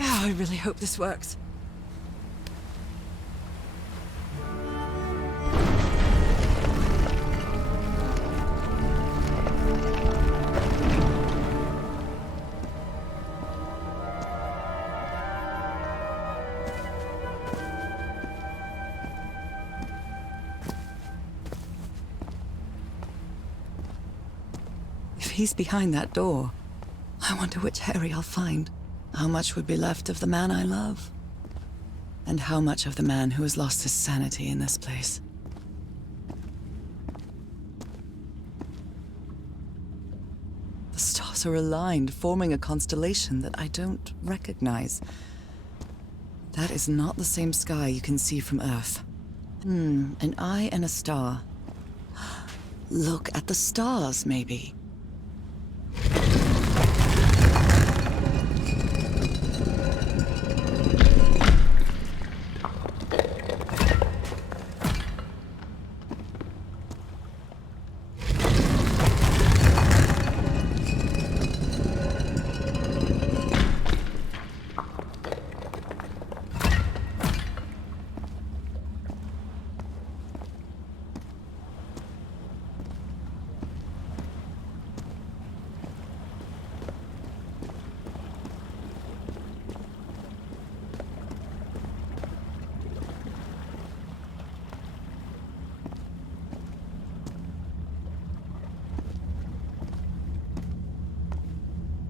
Oh, I really hope this works. If he's behind that door, I wonder which Harry I'll find. How much would be left of the man I love? And how much of the man who has lost his sanity in this place? The stars are aligned, forming a constellation that I don't recognize. That is not the same sky you can see from Earth. An eye and a star. Look at the stars, maybe.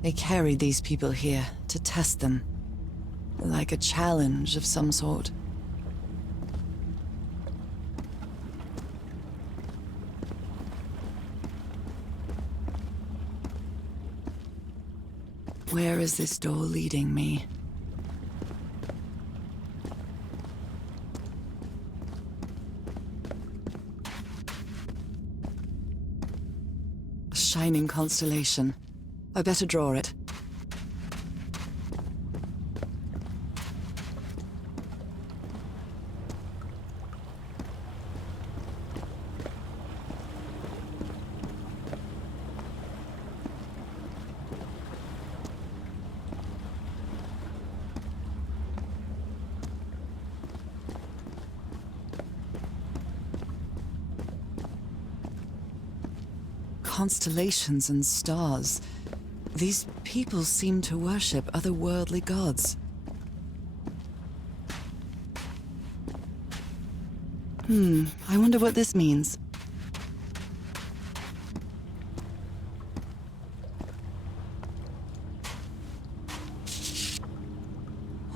They carried these people here to test them. Like a challenge of some sort. Where is this door leading me? A shining constellation. I better draw it. Constellations and stars. These people seem to worship otherworldly gods. I wonder what this means.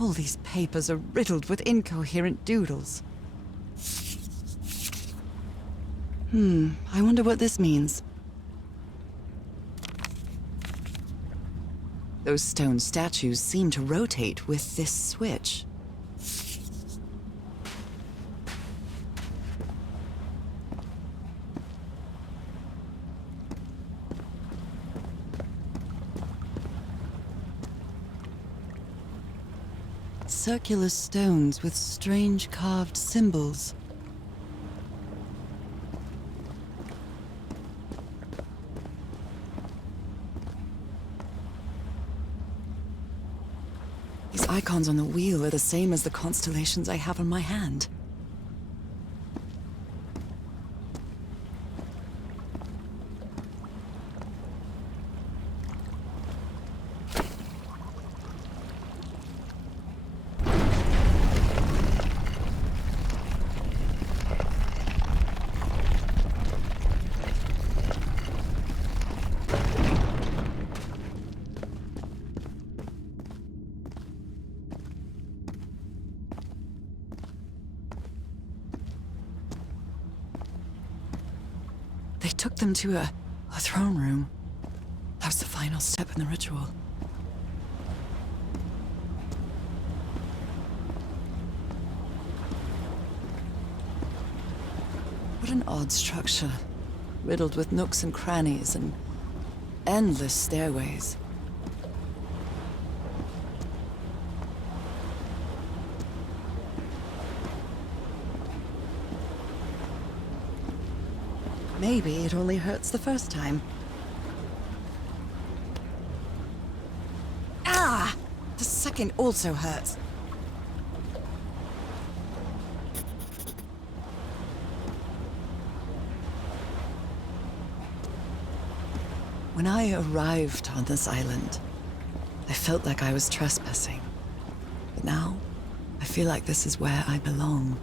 All these papers are riddled with incoherent doodles. I wonder what this means. Those stone statues seem to rotate with this switch. Circular stones with strange carved symbols. These icons on the wheel are the same as the constellations I have on my hand. They took them to a throne room. That was the final step in the ritual. What an odd structure, riddled with nooks and crannies and endless stairways. Maybe it only hurts the first time. Ah! The second also hurts. When I arrived on this island, I felt like I was trespassing. But now, I feel like this is where I belong.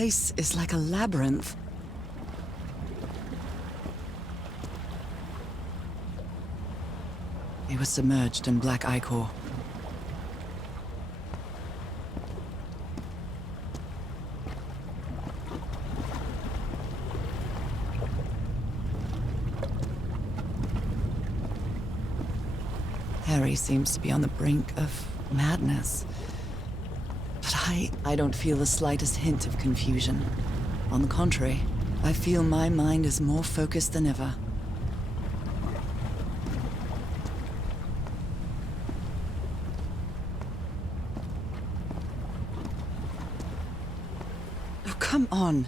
place is like a labyrinth. It was submerged in black ichor. Harry seems to be on the brink of madness. But I don't feel the slightest hint of confusion. On the contrary, I feel my mind is more focused than ever. Oh, come on.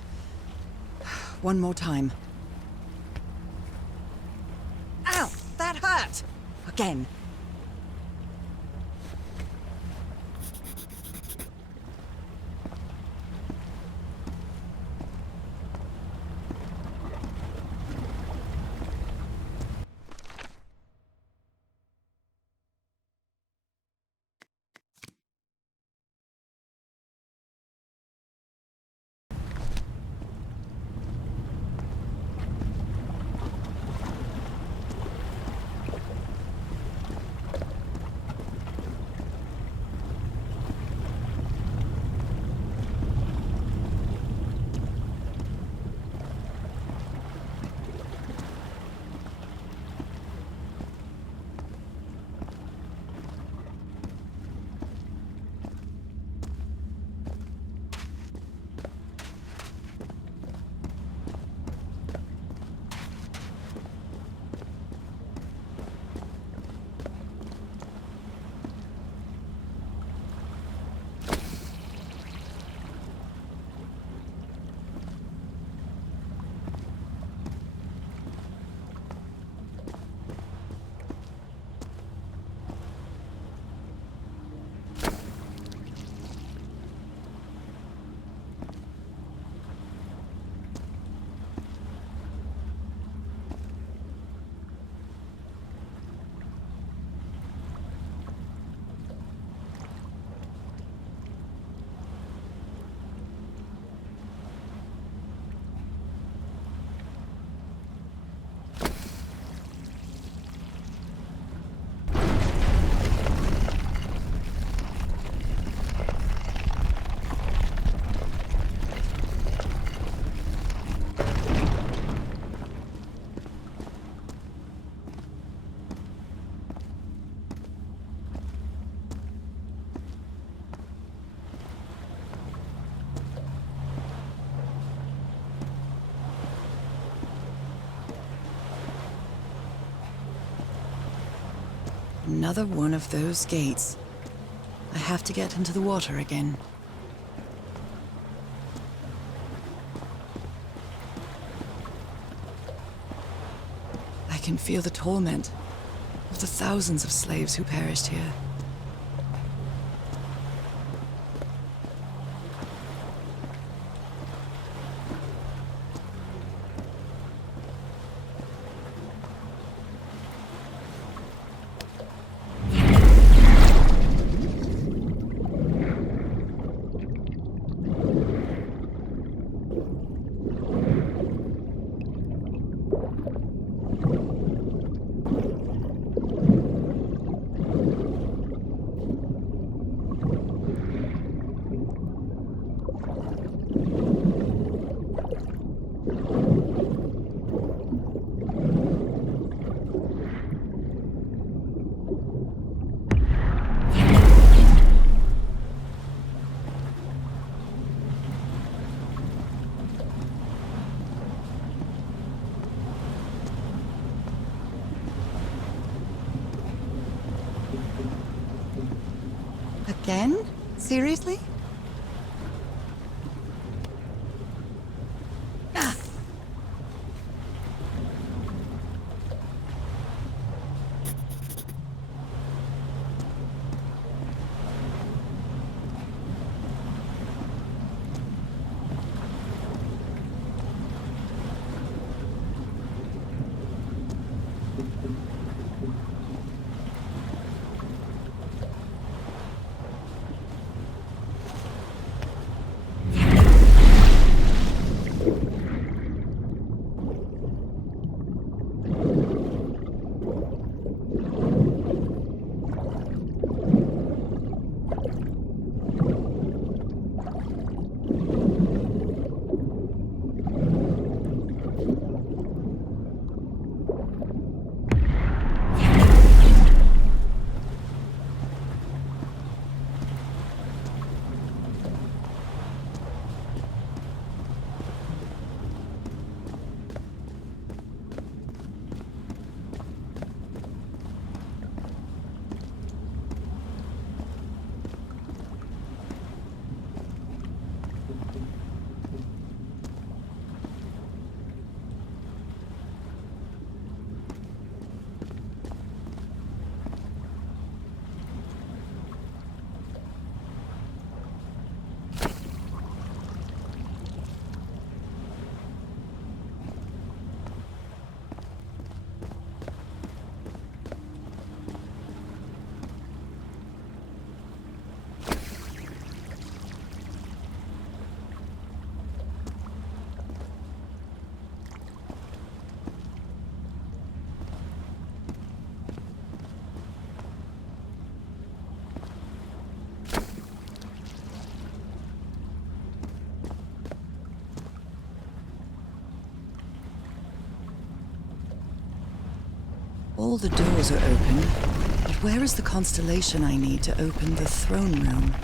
One more time. Ow! That hurt! Again. Another one of those gates. I have to get into the water again. I can feel the torment of the thousands of slaves who perished here. Again? Seriously? Ah. All the doors are open, but where is the constellation I need to open the throne room?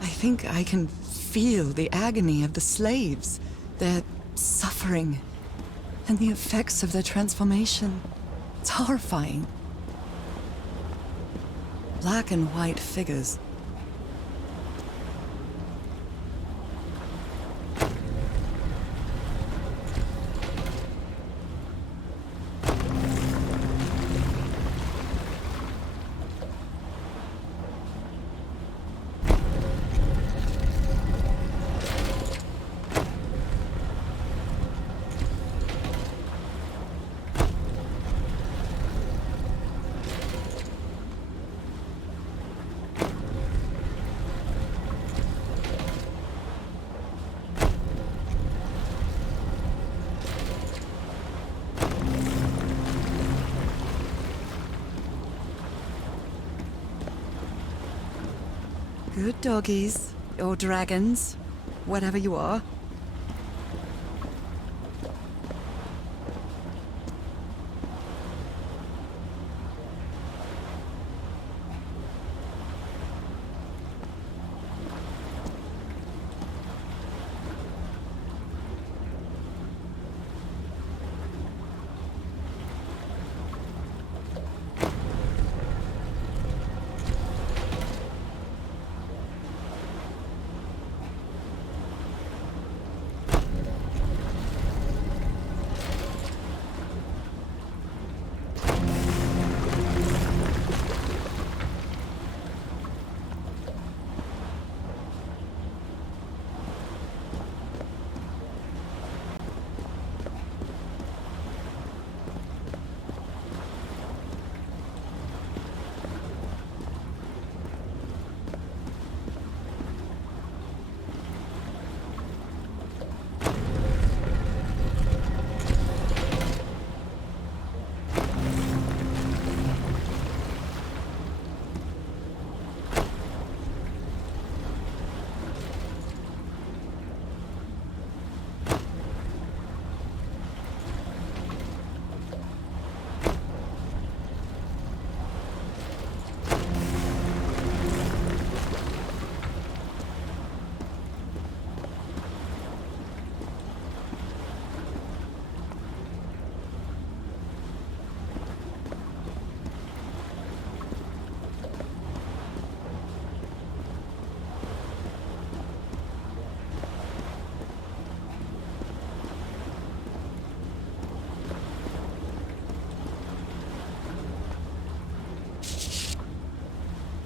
I think I can feel the agony of the slaves, their suffering, and the effects of their transformation. It's horrifying. Black and white figures. Good doggies, or dragons, whatever you are.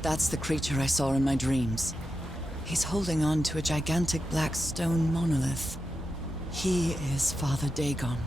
That's the creature I saw in my dreams. He's holding on to a gigantic black stone monolith. He is Father Dagon.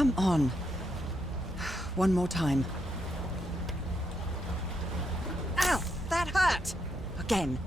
Come on. One more time. Ow! That hurt! Again.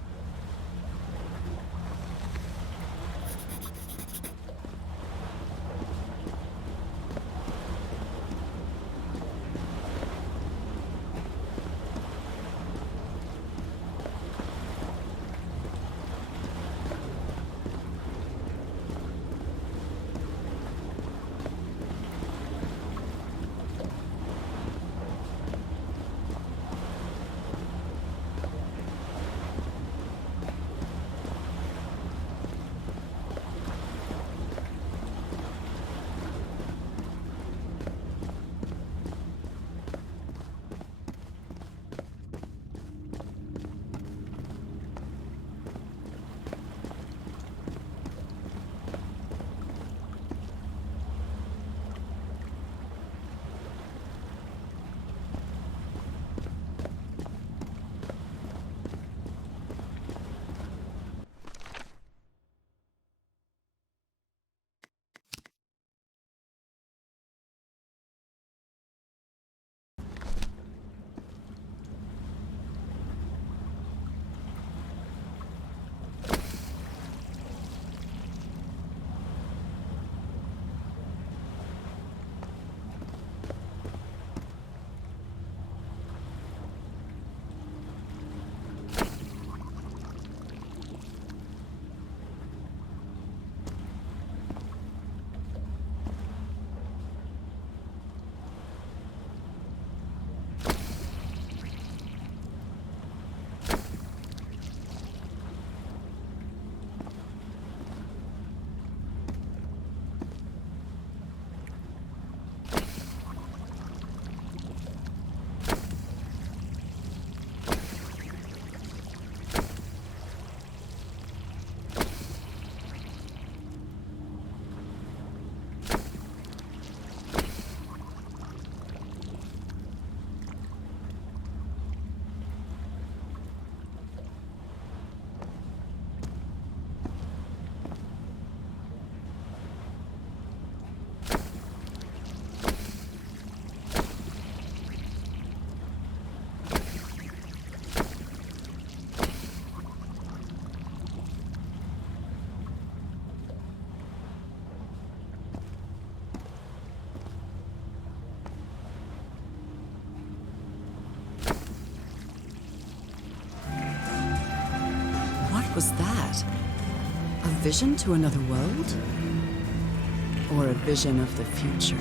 Was that? A vision to another world? Or a vision of the future?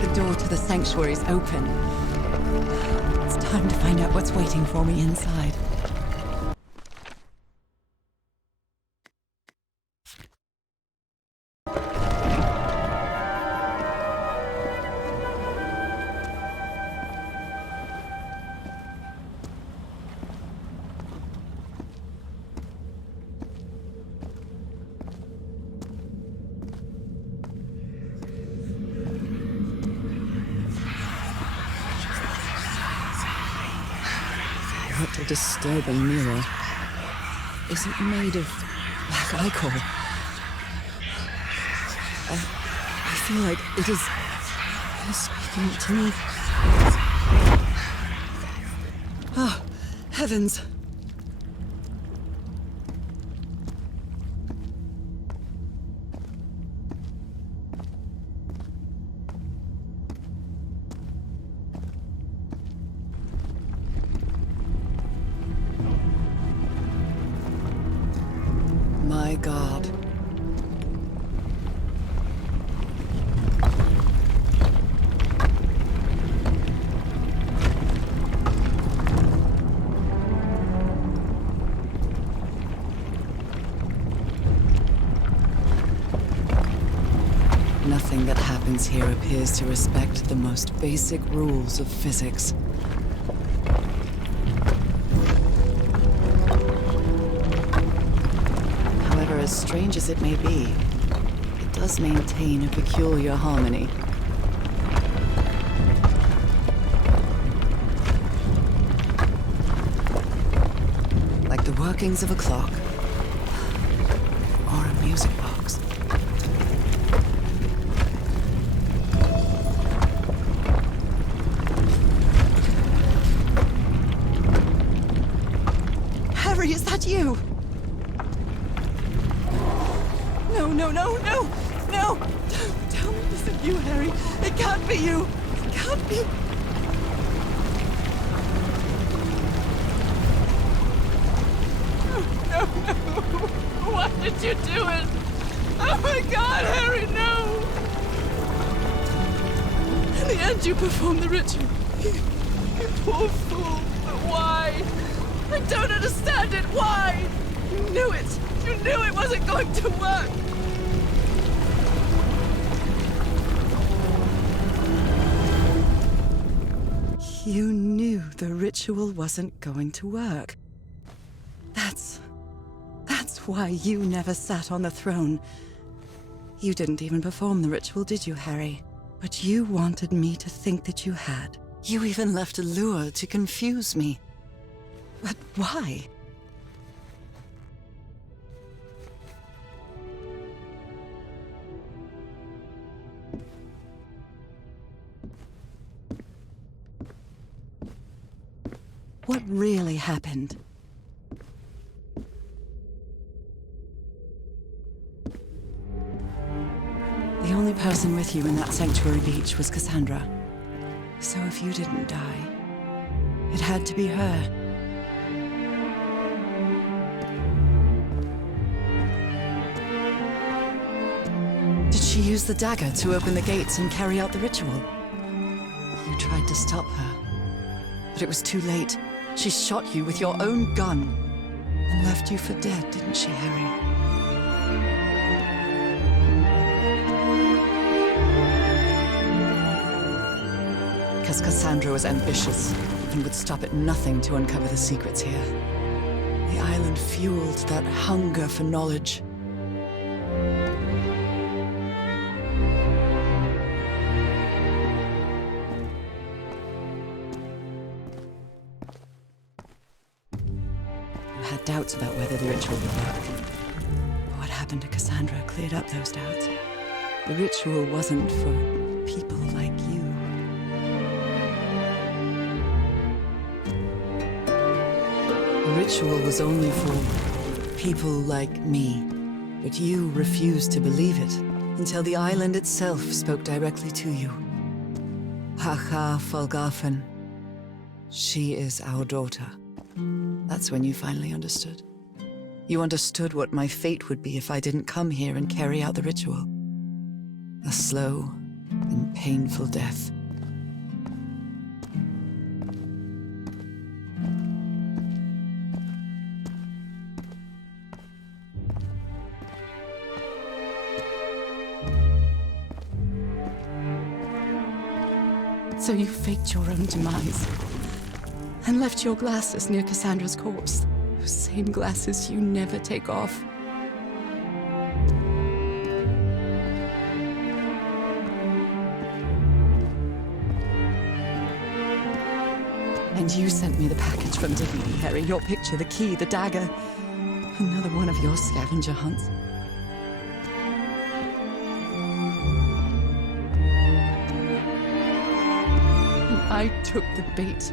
The door to the sanctuary is open. It's time to find out what's waiting for me inside. What a disturbing mirror. Is it made of black ichor? I feel like it is speaking to me. Heavens! My God. Nothing that happens here appears to respect the most basic rules of physics. However, as strange as it may be, it does maintain a peculiar harmony. Like the workings of a clock, or a music box. Harry, is that you? No, no, no, no, no! Don't tell me this isn't you, Harry. It can't be you. It can't be. No, no. Why did you do it? Oh my God, Harry, no! In the end, you performed the ritual. You poor fool. But why? I don't understand it. Why? You knew it. You knew it wasn't going to work. You knew the ritual wasn't going to work. That's why you never sat on the throne. You didn't even perform the ritual, did you, Harry? But you wanted me to think that you had. You even left a lure to confuse me. But why? What really happened? The only person with you in that sanctuary beach was Cassandra. So if you didn't die, it had to be her. Did she use the dagger to open the gates and carry out the ritual? You tried to stop her, but it was too late. She shot you with your own gun and left you for dead, didn't she, Harry? Because Cassandra was ambitious and would stop at nothing to uncover the secrets here. The island fueled that hunger for knowledge. You had doubts about whether the ritual would work. But what happened to Cassandra cleared up those doubts. The ritual wasn't for people like you. The ritual was only for people like me, but you refused to believe it until the island itself spoke directly to you. Haha Folgafen. She is our daughter. That's when you finally understood. You understood what my fate would be if I didn't come here and carry out the ritual. A slow and painful death. So you faked your own demise and left your glasses near Cassandra's corpse. Those same glasses you never take off. And you sent me the package from Dignity, Harry. Your picture, the key, the dagger. Another one of your scavenger hunts. I took the bait.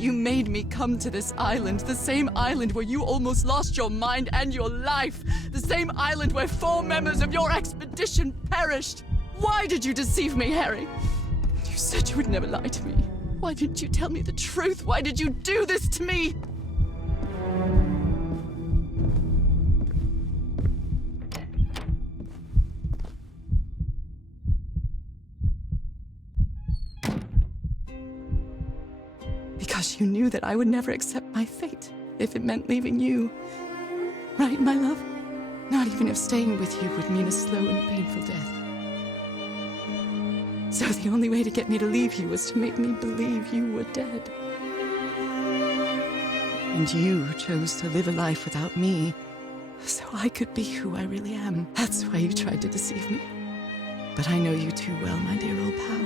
You made me come to this island, the same island where you almost lost your mind and your life, the same island where 4 members of your expedition perished. Why did you deceive me, Harry? You said you would never lie to me. Why didn't you tell me the truth? Why did you do this to me? Because you knew that I would never accept my fate if it meant leaving you. Right, my love? Not even if staying with you would mean a slow and painful death. So the only way to get me to leave you was to make me believe you were dead. And you chose to live a life without me, so I could be who I really am. That's why you tried to deceive me. But I know you too well, my dear old pal.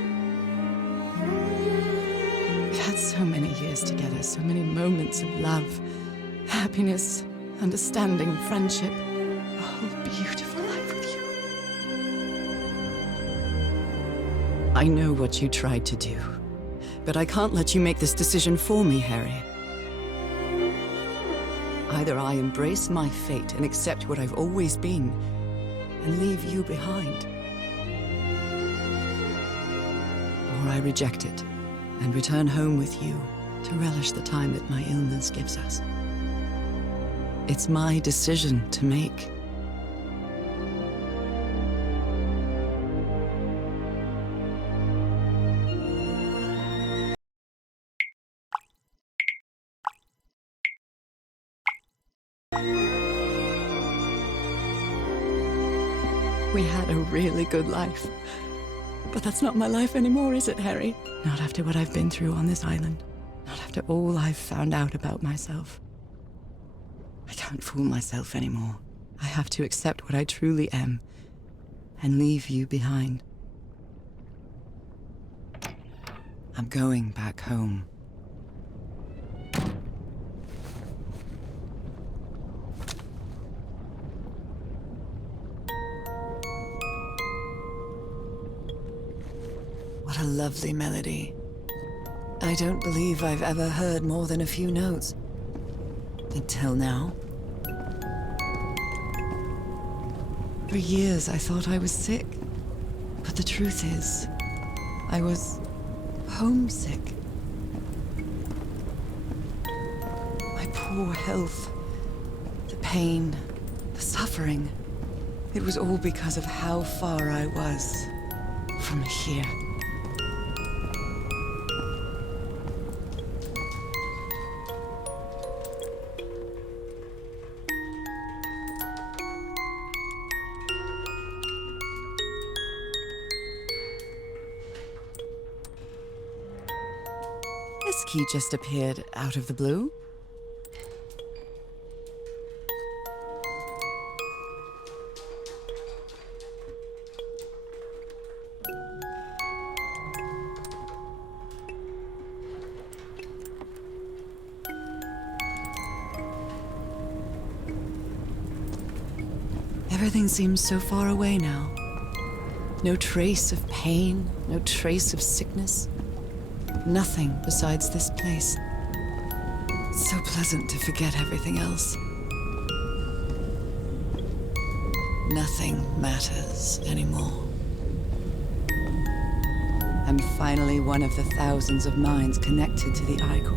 We've had so many years together, so many moments of love, happiness, understanding, friendship. A whole beautiful life with you. I know what you tried to do, but I can't let you make this decision for me, Harry. Either I embrace my fate and accept what I've always been, and leave you behind, or I reject it and return home with you to relish the time that my illness gives us. It's my decision to make. We had a really good life. But that's not my life anymore, is it, Harry? Not after what I've been through on this island. Not after all I've found out about myself. I can't fool myself anymore. I have to accept what I truly am and leave you behind. I'm going back home. What a lovely melody. I don't believe I've ever heard more than a few notes. Until now. For years I thought I was sick. But the truth is, I was homesick. My poor health, the pain, the suffering. It was all because of how far I was from here. This key just appeared out of the blue. Everything seems so far away now. No trace of pain, no trace of sickness. Nothing besides this place. It's so pleasant to forget everything else. Nothing matters anymore. I'm finally one of the thousands of minds connected to the Ichor.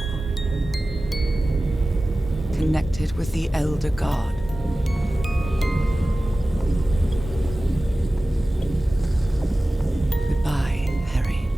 Connected with the Elder God. Goodbye, Harry.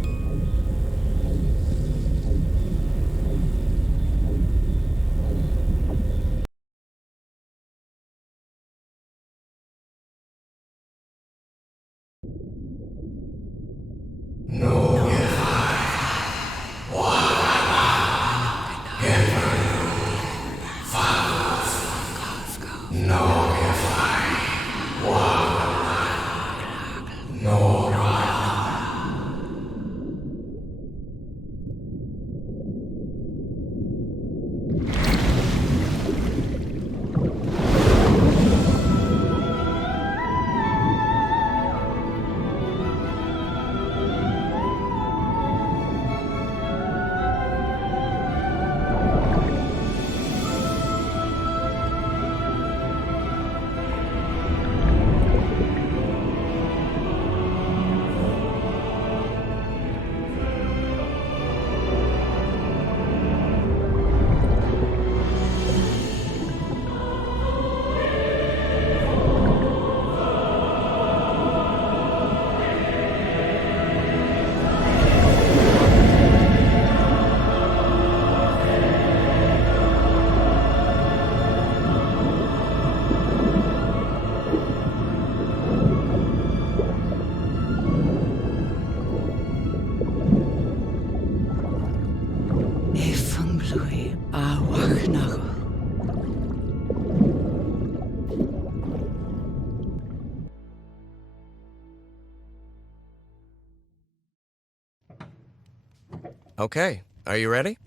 Okay, are you ready?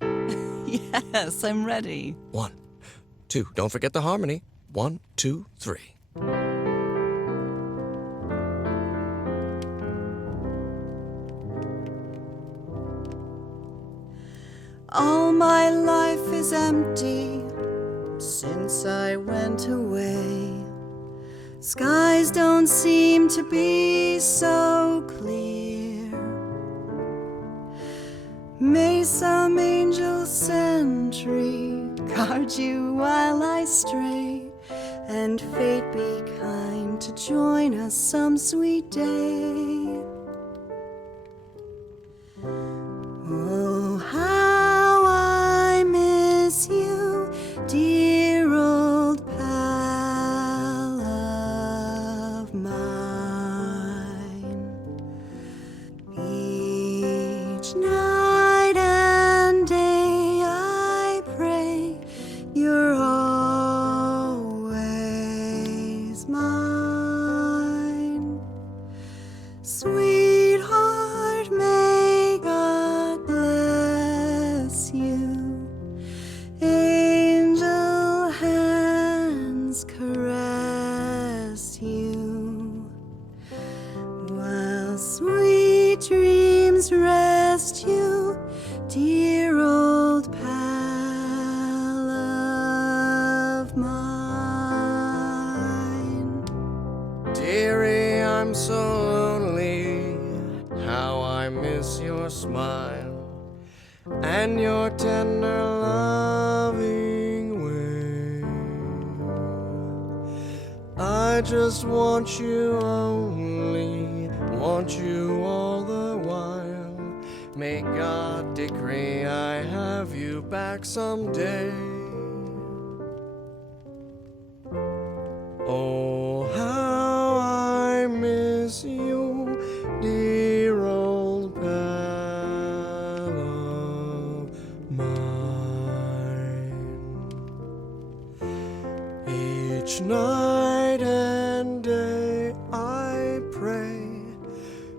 Yes, I'm ready. 1, 2, don't forget the harmony. 1, 2, 3. All my life is empty since I went away. Skies don't seem to be so clear. May some angel sentry guard you while I stray, and fate be kind to join us some sweet day. Oh, how I miss you, dear old pal of mine. Each night and day I pray you're always mine. Sweetheart, may God bless you. Angel hands caress you, while sweet dreams rest you, dear old pal of mine. Dearie, I'm so lonely. How I miss your smile and your tender loving way. I just want you only, want you all the while. May God decree I have you back someday. Oh, how I miss you, dear old pal of mine. Each night and day I pray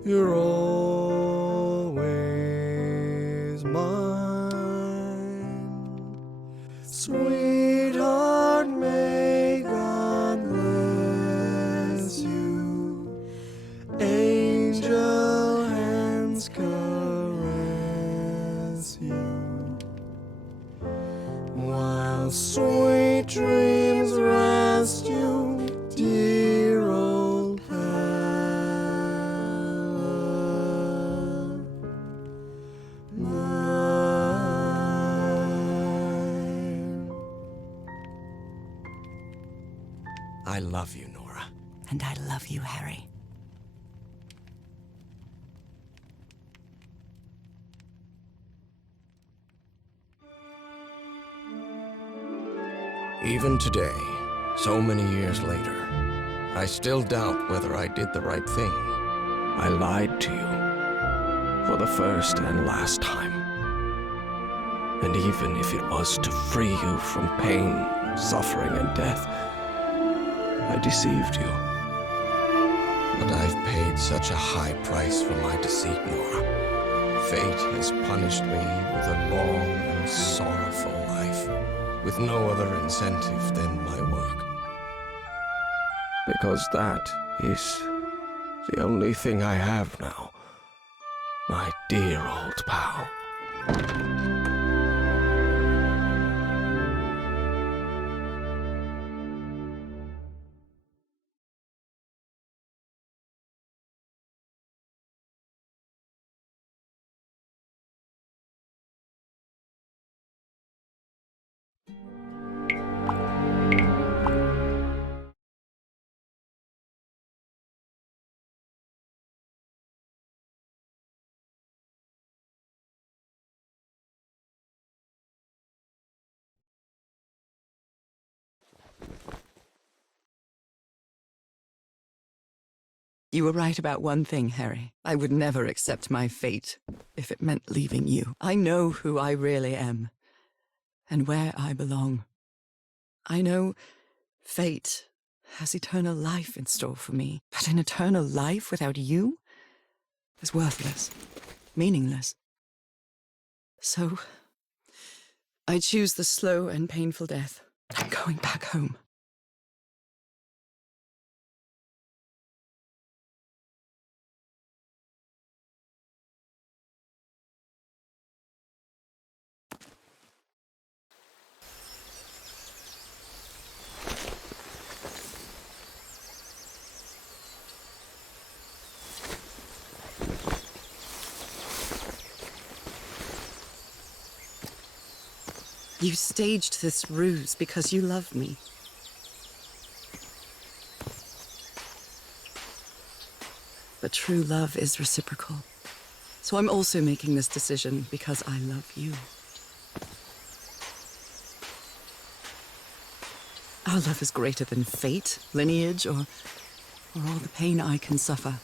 you're always mine. Sweetheart, may God bless you. Angel hands caress you, while sweet dreams rest you, dear old pal of mine. I love you, Nora. And I love you, Harry. Even today, so many years later, I still doubt whether I did the right thing. I lied to you for the first and last time. And even if it was to free you from pain, suffering, and death, I deceived you. But I've paid such a high price for my deceit, Nora. Fate has punished me with a long and sorrowful life, with no other incentive than my work. Because that is the only thing I have now, my dear old pal. You were right about one thing, Harry. I would never accept my fate if it meant leaving you. I know who I really am. and where I belong. I know fate has eternal life in store for me, but an eternal life without you is worthless, meaningless. So, I choose the slow and painful death. I'm going back home. You staged this ruse because you love me. But true love is reciprocal. So I'm also making this decision because I love you. Our love is greater than fate, lineage, or all the pain I can suffer.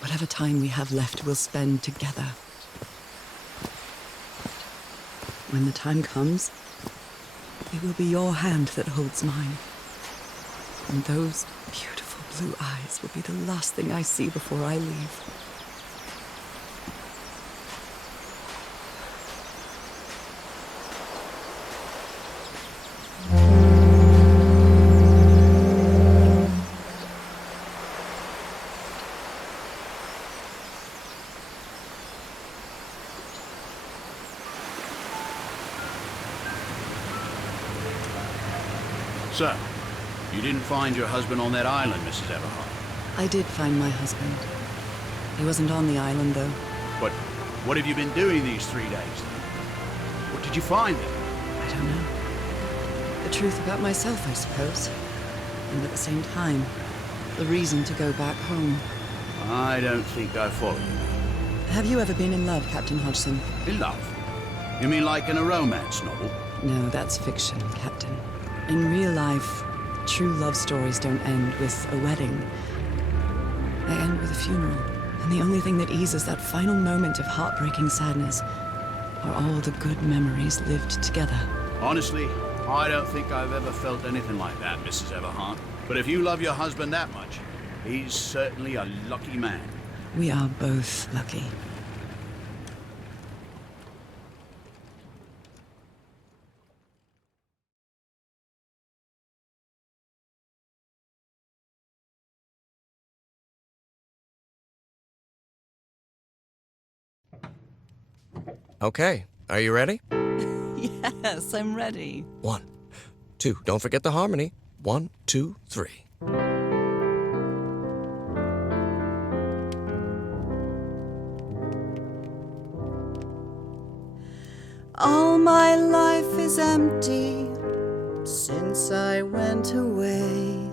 Whatever time we have left, we'll spend together. When the time comes, it will be your hand that holds mine. And those beautiful blue eyes will be the last thing I see before I leave. So, you didn't find your husband on that island, Mrs. Everhart? I did find my husband. He wasn't on the island, though. But what have you been doing these 3 days? What did you find there? I don't know. The truth about myself, I suppose. And at the same time, the reason to go back home. I don't think I follow you. Have you ever been in love, Captain Hodgson? In love? You mean like in a romance novel? No, that's fiction, Captain. In real life, true love stories don't end with a wedding. They end with a funeral. And the only thing that eases that final moment of heartbreaking sadness are all the good memories lived together. Honestly, I don't think I've ever felt anything like that, Mrs. Everhart. But if you love your husband that much, he's certainly a lucky man. We are both lucky. Okay, are you ready? Yes, I'm ready. 1, 2, don't forget the harmony. 1, 2, 3. All my life is empty since I went away.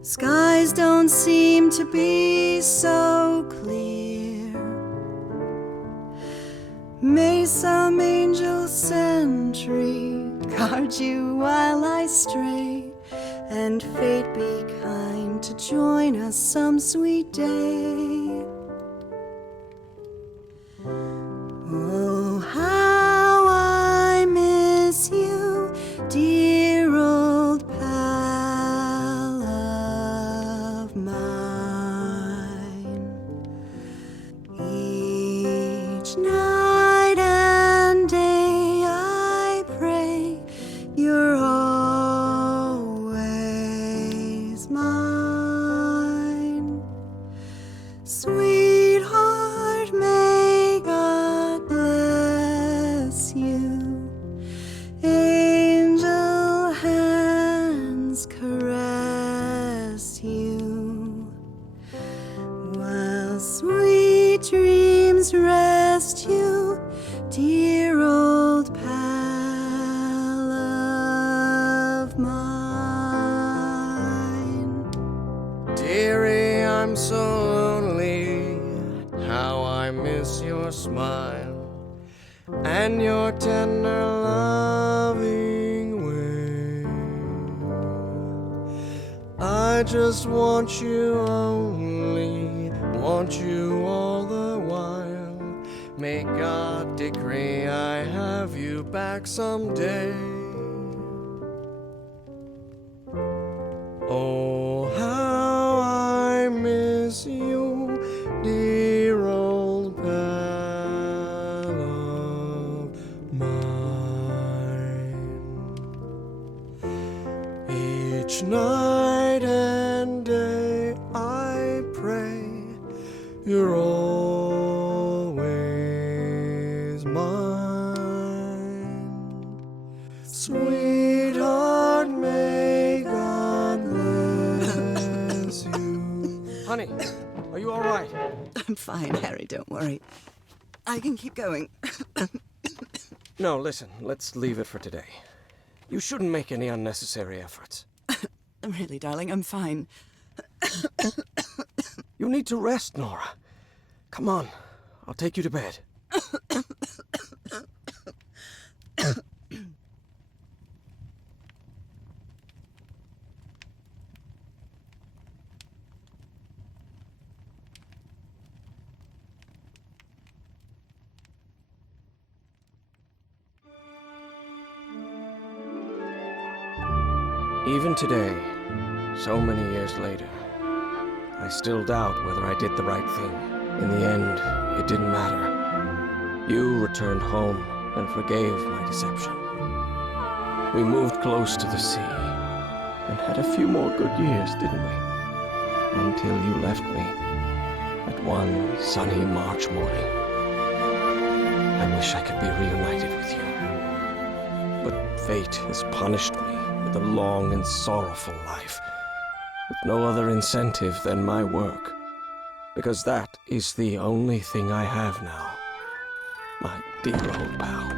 Skies don't seem to be so clear. May some angel sentry guard you while I stray, and fate be kind to join us some sweet day. Oh, how I miss you, dear old pal of mine. Each night and day I pray you're always mine. Sweetheart, may God bless you. Angel hands caress you, while sweet dreams rest you, dear old pal of mine. Dearie, I'm so lonely. How I miss your smile and your tender loving way. I just want you only want you all the while. May God decree I have you back someday. Oh, how I miss you, dear old pal of mine. Each night and day I pray you're always mine. Sweetheart, may God bless you. Honey, are you all right? I'm fine, Harry, don't worry. I can keep going. No, listen, let's leave it for today. You shouldn't make any unnecessary efforts. Really, darling, I'm fine. You need to rest, Nora. Come on, I'll take you to bed. Even today, so many years later, I still doubt whether I did the right thing. In the end, it didn't matter. You returned home and forgave my deception. We moved close to the sea and had a few more good years, didn't we? Until you left me at one sunny March morning. I wish I could be reunited with you. But fate has punished me with a long and sorrowful life, with no other incentive than my work, because that is the only thing I have now, my dear old pal.